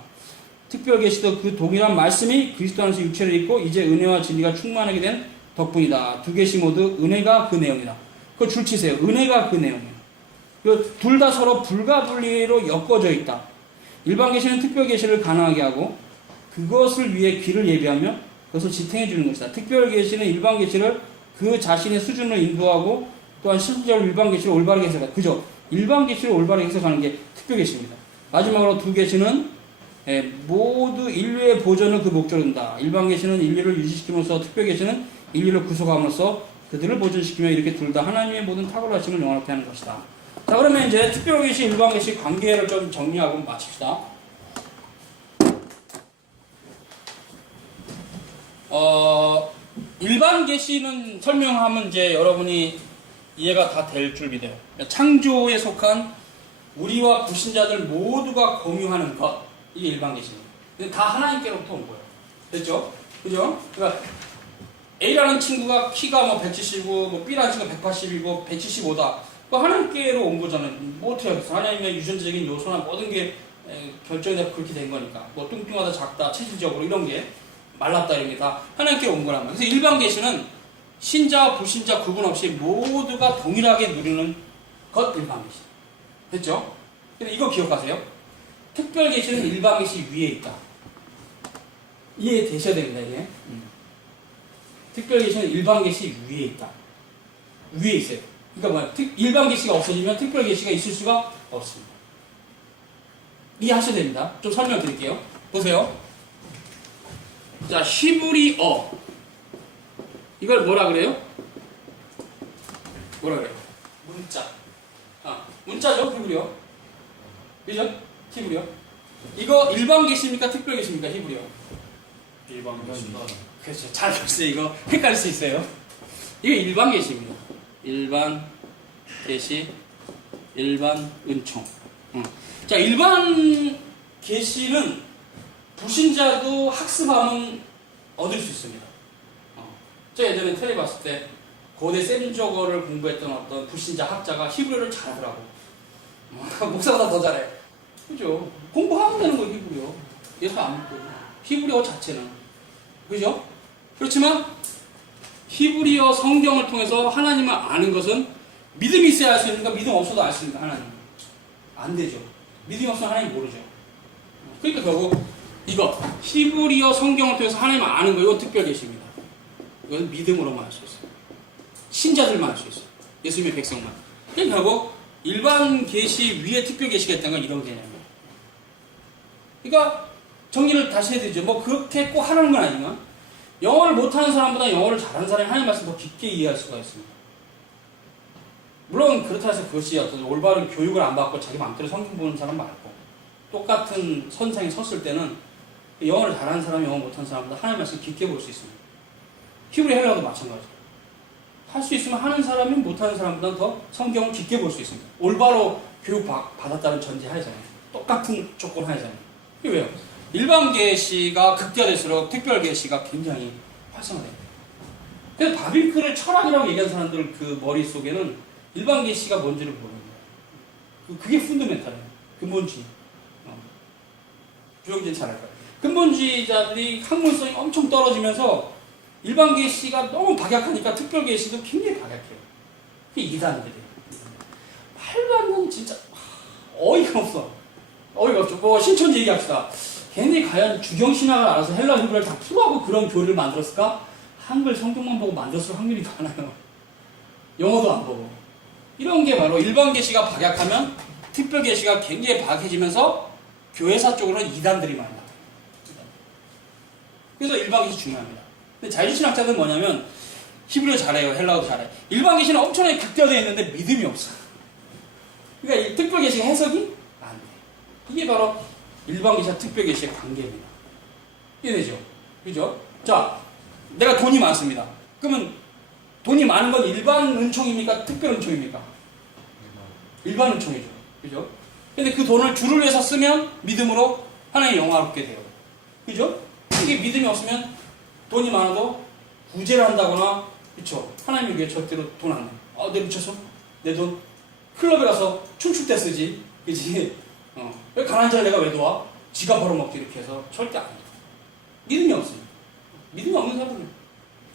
특별 계시도 그 동일한 말씀이 그리스도 안에서 육체를 입고 이제 은혜와 진리가 충만하게 된 덕분이다. 두 계시 모두 은혜가 그 내용이다. 그거 줄치세요. 은혜가 그 내용이에요. 둘 다 서로 불가분리로 엮어져 있다. 일반 계시는 특별 계시를 가능하게 하고 그것을 위해 귀를 예비하며 그것을 지탱해 주는 것이다. 특별 계시는 일반 계시를 그 자신의 수준으로 인도하고 또한 실질적으로 일반 계시를 올바르게 해석한다. 그죠? 일반 계시를 올바르게 해석하는 게 특별 계시입니다. 마지막으로 두 계시는 모두 인류의 보존을 그 목적으로 둔다. 일반 계시는 인류를 유지시킴으로써 특별 계시는 인류를 구속함으로써 그들을 보존시키며 이렇게 둘 다 하나님의 모든 탁월하심을 영원하게 하는 것이다. 자 그러면 이제 특별 계시, 일반 계시 관계를 좀 정리하고 마칩시다. 일반 계시는 설명하면 이제 여러분이 이해가 다 될 줄 믿어요. 창조에 속한 우리와 불신자들 모두가 공유하는 것, 이게 일반 계시입니다. 근데 다 하나님께로부터 온 거예요. 됐죠? 그죠? 그러니까 A라는 친구가 키가 뭐 170이고 뭐 B라는 친구가 180이고 175다. 그 하나님께로 온 거잖아요. 뭐 어떻게 하겠어? 하나님의 유전적인 요소나 모든 게 결정돼서 그렇게 된 거니까. 뭐 뚱뚱하다, 작다, 체질적으로 이런 게 말랐다 이런 게 다 하나님께로 온 거란 말이에요. 그래서 일반 계시는 신자와 불신자 구분 없이 모두가 동일하게 누리는 것 일반 계시. 됐죠? 근데 이거 기억하세요. 특별 계시는 일반 계시 위에 있다. 이해되셔야 됩니다, 이게. 특별 계시는 일반 계시 위에 있다. 위에 있어요. 그러니까 뭐야? 일반 계시가 없어지면 특별 계시가 있을 수가 없습니다. 이해하셔야 됩니다. 좀 설명드릴게요. 보세요. 자, 히브리어. 이걸 뭐라 그래요? 뭐라 그래요? 문자. 문자죠, 히브리어. 그죠? 히브리어. 이거 일반 계시입니까? 특별 계시입니까? 히브리어. 일반 계시. 그렇죠. 잘 보세요. 이거 헷갈릴 수 있어요. 이게 일반 계시입니다. 일반 계시, 일반 은총. 자, 일반 계시는 불신자도 학습하면 얻을 수 있습니다. 제가 예전에 텔레 봤을 때 고대 셈저거를 공부했던 어떤 불신자 학자가 히브리어를 잘하더라고. 목사보다 더 잘해. 그죠? 공부하면 되는 거예요, 히브리어. 예수 안 믿고. 히브리어 자체는. 그죠? 그렇지만 히브리어 성경을 통해서 하나님을 아는 것은 믿음이 있어야 알 수 있는가, 믿음 없어도 알 수 있는가, 하나님. 안 되죠. 믿음이 없으면 하나님 모르죠. 그러니까 결국 이거 히브리어 성경을 통해서 하나님을 아는 거, 이건 특별 계시입니다. 이건 믿음으로만 할 수 있어요. 신자들만 할 수 있어요. 예수님의 백성만. 그러니까 결국 일반 계시 위에 특별 계시가 있다는 건 이런 개념이에요. 그러니까 정리를 다시 해드리죠. 뭐 그렇게 꼭 하라는 건 아니지만 영어를 못하는 사람보다 영어를 잘하는 사람이 하나님 말씀 더 깊게 이해할 수가 있습니다. 물론 그렇다 해서 그것이 어떤 올바른 교육을 안 받고 자기 마음대로 성경 보는 사람 많고 똑같은 선상에 섰을 때는 영어를 잘하는 사람이 영어 못하는 사람보다 하나님 말씀 깊게 볼 수 있습니다. 히브리 헬라어도 마찬가지예요. 할 수 있으면 하는 사람이 못하는 사람보다 더 성경을 깊게 볼 수 있습니다. 올바로 교육 받았다는 전제 하에서는 똑같은 조건 하에서는. 이게 왜요? 일반 계시가 극대화될수록 특별 계시가 굉장히 활성화됩니다. 그래서 바빌크를 철학이라고 얘기하는 사람들 그 머릿속에는 일반 계시가 뭔지를 모르는 거예요. 그게 펀더멘탈이에요. 근본주의. 조영진 잘 알 거예요. 근본주의자들이 학문성이 엄청 떨어지면서 일반 계시가 너무 박약하니까 특별 계시도 굉장히 박약해요. 그게 이단들이. 말도 안 되는 진짜 어이가 없어. 어이가 없죠. 뭐 신천지 얘기합시다. 걔네들이 과연 주경신학을 알아서 헬라 히브리어를 다 풀어하고 그런 교리를 만들었을까? 한글 성경만 보고 만들었을 확률이 많아요. 영어도 안 보고. 이런 게 바로 일반 계시가 박약하면 특별 계시가 굉장히 박약해지면서 교회사 쪽으로는 이단들이 많이 나와요. 그래서 일반 계시 중요합니다. 근데 자유신학자들은 뭐냐면 히브리어 잘해요. 헬라어도 잘해요. 일반 계시는 엄청나게 극대화되어 있는데 믿음이 없어. 그러니까 이 특별 계시가 해석이 안 돼. 이게 바로 일반 계시와 특별 계시의 관계입니다. 이해되죠? 그죠? 자, 내가 돈이 많습니다. 그러면 돈이 많은 건 일반 은총입니까? 특별 은총입니까? 일반 은총이죠. 그죠? 근데 그 돈을 주를 위해서 쓰면 믿음으로 하나님 영화롭게 돼요. 그죠? 이게 믿음이 없으면 돈이 많아도 구제를 한다거나, 그쵸? 하나님을 위해 절대로 돈 안 내. 내 미쳤어? 내 돈 클럽에 가서 춤출 때 쓰지. 그치? 왜 가난한 자를 내가 왜 도와? 지가 벌어먹지 이렇게 해서 절대 안 돼. 믿음이 없습니다. 믿음이 없는 사람이에요.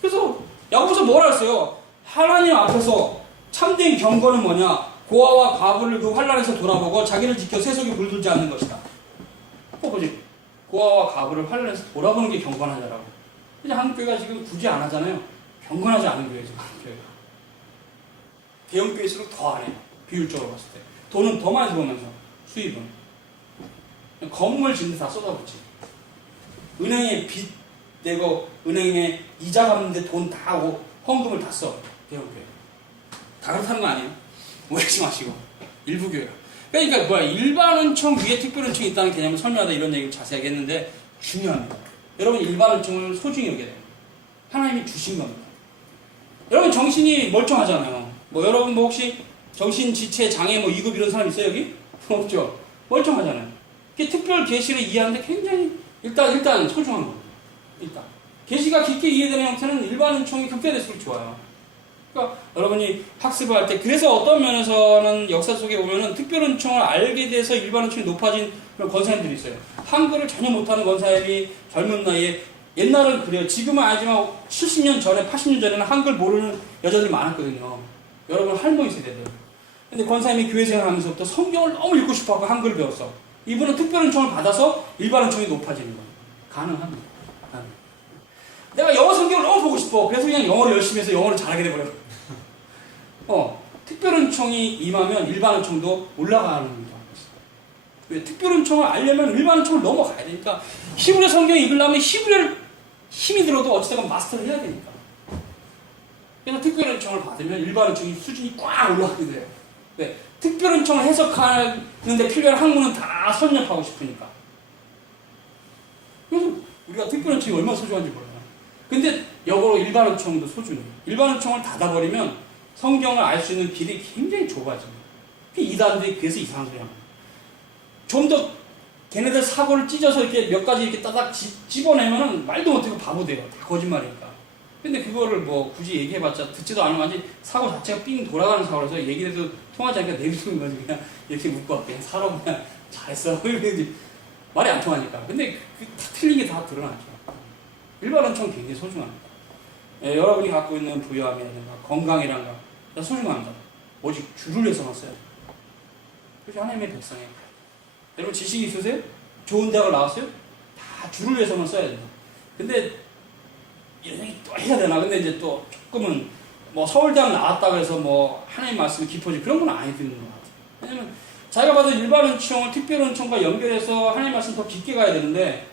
그래서 야고보서 뭐라 했어요? 하나님 앞에서 참된 경건은 뭐냐? 고아와 과부를 그 환란에서 돌아보고 자기를 지켜 세속에 물들지 않는 것이다. 보지. 고아와 과부를 환란에서 돌아보는 게 경건한 자라고. 근데 한국교회가 지금 굳이 안 하잖아요. 경건하지 않은 교회죠. 한국교회가. 대형교회일수록 더 안 해요. 비율적으로 봤을 때. 돈은 더 많이 들어오면서 수입은. 건물 짓는데 다 쏟아붓지. 은행에 빚 내고 은행에 이자 갚는데 돈 다 하고 헌금을 다 써. 대형교회. 다 그렇다는 거 아니에요? 오해하지 마시고. 일부 교회가. 그러니까 뭐야, 일반 은총 위에 특별 은총이 있다는 개념을 설명하다 이런 얘기를 자세하게 했는데 중요합니다. 여러분 일반 은총을 소중히 여겨야 돼요. 하나님이 주신 겁니다. 여러분 정신이 멀쩡하잖아요. 뭐 여러분 뭐 혹시 정신 지체 장애 뭐 2급 이런 사람 있어요 여기? 없죠. 멀쩡하잖아요. 그게 특별 계시를 이해하는데 굉장히 일단 소중한 겁니다. 일단 계시가 깊게 이해되는 형태는 일반 은총이 극대화될수록 좋아요. 그러니까 여러분이 학습을 할 때 그래서 어떤 면에서는 역사 속에 보면은 특별 은총을 알게 돼서 일반 은총이 높아진 그런 권사님들이 있어요. 한글을 전혀 못하는 권사님이 젊은 나이에 옛날은 그래요. 지금은 아니지만 70년 전에 80년 전에는 한글 모르는 여자들이 많았거든요. 여러분 할머니 세대들. 근데 권사님이 교회 생활하면서부터 성경을 너무 읽고 싶어하고 한글을 배웠어. 이분은 특별 은총을 받아서 일반 은총이 높아지는 거예요. 가능합니다. 내가 영어 성경을 너무 보고 싶어. 그래서 그냥 영어를 열심히 해서 영어를 잘하게 돼버려요. 특별 은총이 임하면 일반 은총도 올라가는 경우가 있어요. 왜? 특별 은총을 알려면 일반 은총을 넘어가야 되니까 히브리 성경 읽으려면 히브리를 힘이 들어도 어찌됐건 마스터를 해야 되니까. 그래서 특별 은총을 받으면 일반 은총이 수준이 꽉 올라가게 돼요. 왜? 특별 은총을 해석하는데 필요한 학문은 다 선nhập하고 싶으니까. 그래서 우리가 특별 은총이 얼마나 소중한지 몰라요. 근데 역으로 일반 은총도 소중해요. 일반 은총을 닫아버리면 성경을 알 수 있는 길이 굉장히 좁아집니다. 이단들이 그래서 이상한 소리 합니다. 좀 더 걔네들 사고를 찢어서 이렇게 몇 가지 이렇게 따닥 집어내면은 말도 못하고 바보 돼요. 다 거짓말이니까. 근데 그거를 뭐 굳이 얘기해봤자 듣지도 않으면 아직 사고 자체가 삥 돌아가는 사고라서 얘기해도 통하지 않으니까 내비두는 거지. 그냥 이렇게 묶고 그냥 사라고 그냥 잘했어. 말이 안 통하니까. 근데 다 틀린 게 다 드러나죠. 일반 은총 굉장히 소중합니다. 여러분이 갖고 있는 부유함이라든가 건강이란가 소중합니다. 오직 주를 위해서만 써야 돼요. 그래서 하나님의 백성이에요. 여러분 지식이 있으세요? 좋은 대학을 나왔어요? 다 주를 위해서만 써야 돼요. 근데 이런 얘기 또 해야 되나? 근데 이제 또 조금은 뭐 서울대학 나왔다고 해서 뭐 하나님 말씀이 깊어지고 그런 건 아니 듣는 것 같아요. 왜냐면 자기가 받은 일반 은총을 특별 은총과 연결해서 하나님 말씀 더 깊게 가야 되는데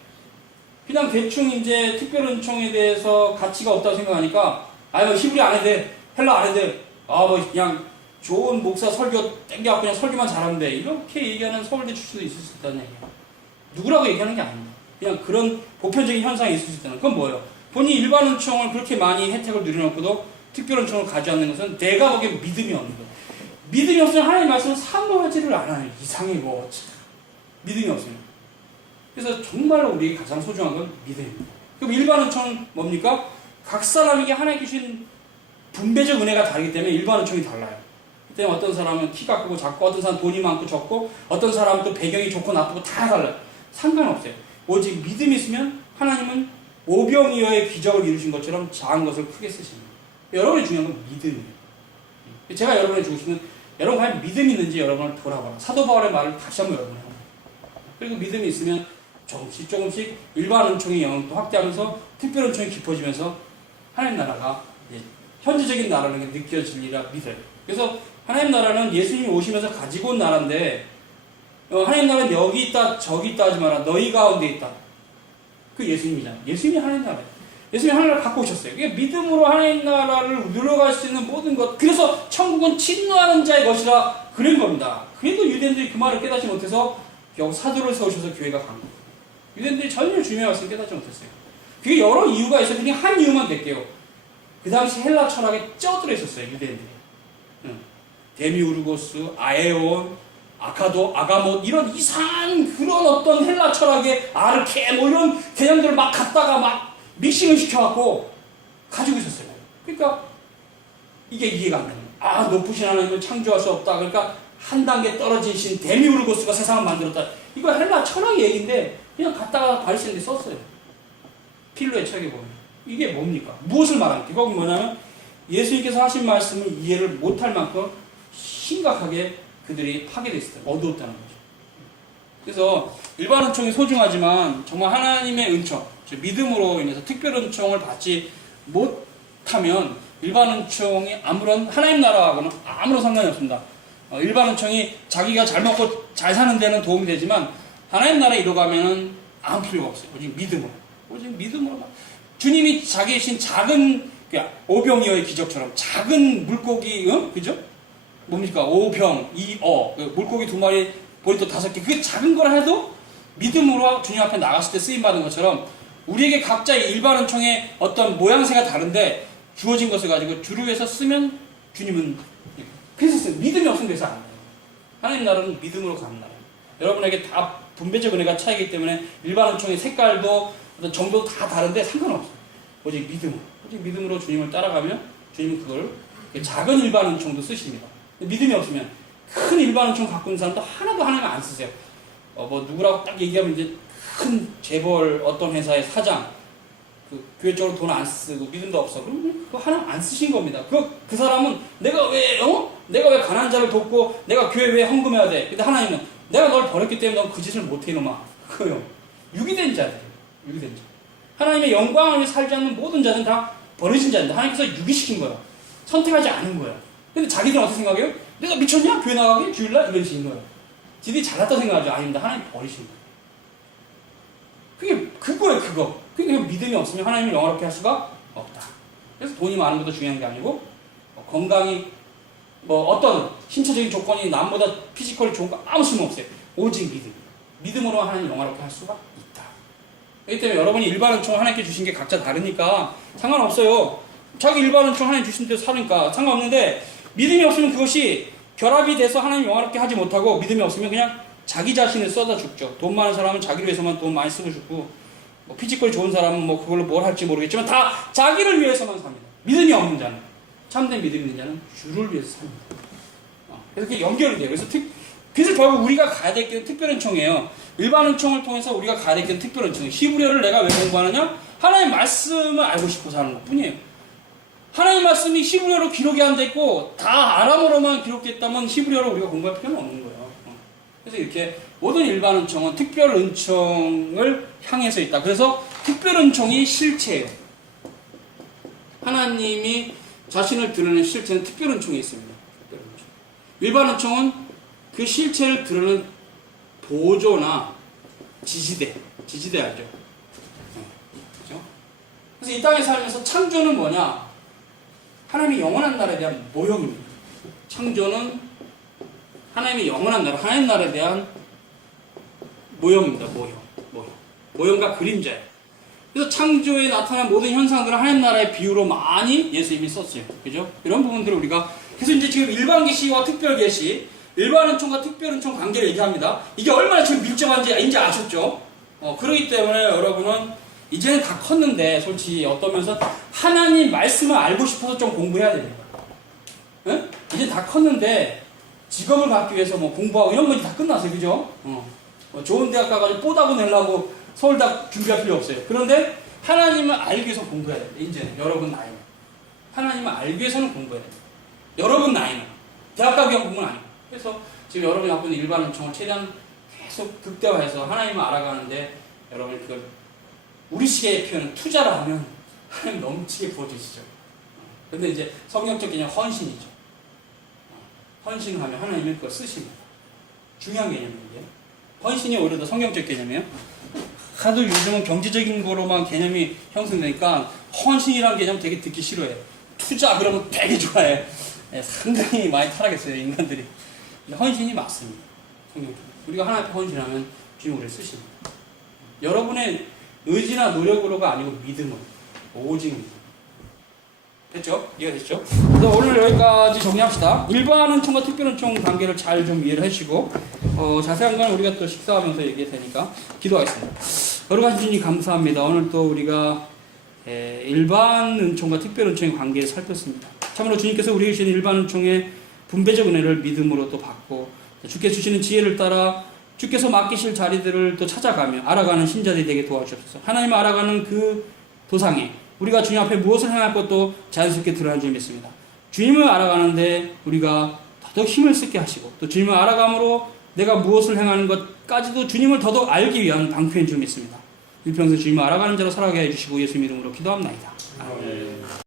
그냥 대충 이제 특별 은총에 대해서 가치가 없다고 생각하니까 뭐 히브리 안 해도 돼. 헬라 안 해도 돼. 뭐 그냥 좋은 목사 설교 땡겨갖고 그냥 설교만 잘하면 돼. 이렇게 얘기하는 서울대 출신도 있을 수 있다는 얘기예요. 누구라고 얘기하는 게 아닙니다. 그냥 그런 보편적인 현상이 있을 수 있다는. 그건 뭐예요? 본인이 일반 은총을 그렇게 많이 혜택을 누려놓고도 특별 은총을 가지 않는 것은 내가 보기엔 믿음이 없는 거예요. 믿음이 없으면 하나님 말씀을 사모하지를 않아요. 이상이고 믿음이 없으면. 그래서 정말로 우리에게 가장 소중한 건 믿음입니다. 그럼 일반 은총은 뭡니까? 각 사람에게 하나님 주신 분배적 은혜가 다르기 때문에 일반 은총이 달라요. 그때 어떤 사람은 키가 크고 작고, 어떤 사람은 돈이 많고 적고, 어떤 사람은 또 배경이 좋고 나쁘고 다 달라요. 상관없어요. 오직 믿음이 있으면 하나님은 오병이어의 기적을 이루신 것처럼 작은 것을 크게 쓰십니다. 여러분의 중요한 건 믿음이에요. 제가 여러분에게 주고 싶은 여러분 과연 믿음이 있는지 여러분을 돌아봐라. 사도 바울의 말을 다시 한번 여러분이 합니다. 그리고 믿음이 있으면 조금씩 일반 은총의 영역도 확대하면서 특별 은총이 깊어지면서 하나님 나라가 현지적인 나라는 게 느껴지리라 믿어요. 그래서 하나님 나라는 예수님이 오시면서 가지고 온 나라인데 하나님 나라는 여기 있다 저기 있다 하지 마라. 너희 가운데 있다. 그 예수님이잖아요. 예수님이 하나님 나라예요. 예수님이 하나님 나라를 갖고 오셨어요. 그게 믿음으로 하나님 나라를 누려갈 수 있는 모든 것. 그래서 천국은 친노하는 자의 것이라 그런 겁니다. 그래도 유대인들이 그 말을 깨닫지 못해서 결국 사도를 세우셔서 교회가 간 거예요. 유대인들이 전혀 주님의 말씀을 깨닫지 못했어요. 그게 여러 이유가 있어요. 그냥 한 이유만 될게요. 그 당시 헬라 철학에 쪄들어 있었어요. 유대인들이. 데미우르고스, 아에온, 아카도, 아가못 이런 이상한 그런 어떤 헬라 철학의 아르케 뭐 이런 개념들을 막 갖다가 막 믹싱을 시켜갖고 가지고 있었어요. 그러니까 이게 이해가 안 되는 거예요. 높으신 하나님은 창조할 수 없다. 그러니까 한 단계 떨어지신 데미우르고스가 세상을 만들었다. 이거 헬라 철학의 얘기인데 그냥 갖다가 바리새인들이 썼어요. 필로의 책에 보면. 이게 뭡니까? 무엇을 말합니까? 이건 뭐냐면 예수님께서 하신 말씀을 이해를 못할 만큼 심각하게 그들이 파괴되어 있었다. 어두웠다는 거죠. 그래서 일반 은총이 소중하지만 정말 하나님의 은총, 믿음으로 인해서 특별 은총을 받지 못하면 일반 은총이 아무런 하나님 나라하고는 아무런 상관이 없습니다. 일반 은총이 자기가 잘 먹고 잘 사는 데는 도움이 되지만 하나님 나라에 이뤄가면은 아무 필요가 없어요. 오직 믿음으로. 오직 믿음으로만. 주님이 자기 신 작은 오병이어의 기적처럼 작은 물고기, 그죠? 뭡니까? 5병, 2어, 물고기 2마리, 보리떡 5개. 그게 작은 거라 해도 믿음으로 주님 앞에 나갔을 때 쓰임받은 것처럼 우리에게 각자의 일반 은총의 어떤 모양새가 다른데 주어진 것을 가지고 주를 위해서 쓰면 주님은 그래서 써요. 믿음이 없으면 돼서 안 돼요. 하나님 나라는 믿음으로 가는 나라예요. 여러분에게 다 분배적 은혜가 차이기 때문에 일반 은총의 색깔도 어떤 정도도 다 다른데 상관없어요. 오직 믿음으로. 오직 믿음으로 주님을 따라가면 주님은 그걸 작은 일반 은총도 쓰십니다. 믿음이 없으면 큰 일반 은총 갖고 있는 사람도 하나도 하나님 안 쓰세요. 뭐 누구라고 딱 얘기하면 이제 큰 재벌 어떤 회사의 사장 그 교회 쪽으로 돈 안 쓰고 믿음도 없어. 그럼 그거 하나님 안 쓰신 겁니다. 그 사람은 내가 왜 가난한 자를 돕고 내가 교회 왜 헌금해야 돼? 근데 하나님은 내가 널 버렸기 때문에 넌 그 짓을 못해 이놈아. 그거요. 유기된 자들. 유기된 자. 하나님의 영광을 살지 않는 모든 자는 다 버려진 자인데 하나님께서 유기시킨 거야. 선택하지 않은 거야. 근데 자기들은 어떻게 생각해요? 내가 미쳤냐? 교회 나가기? 주일날? 이런 식인 거야. 지들이 잘났다 생각하죠. 아닙니다. 하나님 버리신 거야. 그거예요, 그거. 그러니까 믿음이 없으면 하나님을 영화롭게 할 수가 없다. 그래서 돈이 많은 것도 중요한 게 아니고, 건강이, 어떤 신체적인 조건이 남보다 피지컬이 좋은 거 아무 쓸모 없어요. 오직 믿음. 믿음으로 하나님을 영화롭게 할 수가 있다. 그렇기 때문에 여러분이 일반 은총 하나님께 주신 게 각자 다르니까 상관없어요. 자기 일반 은총 하나님 주신 대로 사니까 상관없는데, 믿음이 없으면 그것이 결합이 돼서 하나님 영화롭게 하지 못하고 믿음이 없으면 그냥 자기 자신을 써다 죽죠. 돈 많은 사람은 자기를 위해서만 돈 많이 쓰고 죽고 피지컬이 좋은 사람은 그걸로 뭘 할지 모르겠지만 다 자기를 위해서만 삽니다. 믿음이 없는 자는 참된 믿음이 있는 자는 주를 위해서 삽니다. 그래서 그게 연결이 돼요. 그래서 결국 우리가 가야 될 길은 특별 은총이에요. 일반 은총을 통해서 우리가 가야 될 길은 특별 은총이에요. 히브리어를 내가 왜 공부하느냐? 하나님의 말씀을 알고 싶어서 하는 것 뿐이에요. 하나님 말씀이 히브리어로 기록이 안 됐고 다 아람어로만 기록됐다면 히브리어로 우리가 공부할 필요는 없는 거예요. 그래서 이렇게 모든 일반 은총은 특별 은총을 향해서 있다. 그래서 특별 은총이 실체예요. 하나님이 자신을 드러내는 실체는 특별 은총이 있습니다. 특별 은총. 일반 은총은 그 실체를 드러내는 보조나 지지대 알죠? 그렇죠? 그래서 이 땅에 살면서 창조는 뭐냐? 하나님의 영원한 나라에 대한 모형입니다. 창조는 하나님의 영원한 나라, 하나님 나라에 대한 모형입니다. 모형과 그림자예요. 그래서 창조에 나타난 모든 현상들은 하나님 나라의 비유로 많이 예수님이 썼어요. 그죠? 이런 부분들을 우리가 그래서 이제 지금 일반 계시와 특별 계시, 일반 은총과 특별 은총 관계를 얘기합니다. 이게 얼마나 지금 밀접한지 이제 아셨죠? 그렇기 때문에 여러분은 이제는 다 컸는데 솔직히 어떤 면에서 하나님 말씀을 알고 싶어서 좀 공부해야 됩니다. 응? 이제 다 컸는데 직업을 갖기 위해서 공부하고 이런 건 다 끝났어요. 그죠? 좋은 대학 가가지고 뽀다고 내려고 서울대학 준비할 필요 없어요. 그런데 하나님을 알기 위해서 공부해야 돼요. 이제는 여러분 나이는 하나님을 알기 위해서는 공부해야 돼요. 여러분 나이는 대학 가기 위한 공부는 아니고. 그래서 지금 여러분이 갖고 있는 일반 은총을 최대한 계속 극대화해서 하나님을 알아가는데 여러분이 그걸 우리식의 표현은 투자를 하면 하나님 넘치게 부어주시죠. 근데 이제 성경적 개념 헌신이죠. 헌신하면 하나님이 그걸 쓰십니다. 중요한 개념이에요. 헌신이 오히려 더 성경적 개념이에요. 하도 요즘은 경제적인 거로만 개념이 형성되니까 헌신이라는 개념 되게 듣기 싫어해요. 투자 그러면 되게 좋아해. 상당히 많이 타락했어요, 인간들이. 근데 헌신이 맞습니다. 성경적으로. 우리가 하나님 앞에 헌신하면 주님 우리를 쓰십니다. 여러분의 의지나 노력으로가 아니고 믿음으로. 오직 믿음. 됐죠? 이해가 됐죠? 그래서 오늘 여기까지 정리합시다. 일반 은총과 특별 은총 관계를 잘 좀 이해를 해주시고 자세한 건 우리가 또 식사하면서 얘기할 테니까 기도하겠습니다. 거룩하신 주님 감사합니다. 오늘 또 우리가 일반 은총과 특별 은총의 관계를 살폈습니다. 참으로 주님께서 우리에게 주시는 일반 은총의 분배적 은혜를 믿음으로 또 받고 주께 주시는 지혜를 따라 주께서 맡기실 자리들을 또 찾아가며 알아가는 신자들이 되게 도와주옵소서. 하나님을 알아가는 그 도상에 우리가 주님 앞에 무엇을 행할 것도 자연스럽게 드러난 줄 믿습니다. 주님을 알아가는데 우리가 더더욱 힘을 쓰게 하시고 또 주님을 알아감으로 내가 무엇을 행하는 것까지도 주님을 더더욱 알기 위한 방편인 줄 믿습니다. 일평생 주님을 알아가는 자로 살아가게 해주시고 예수님 이름으로 기도합니다. 아멘.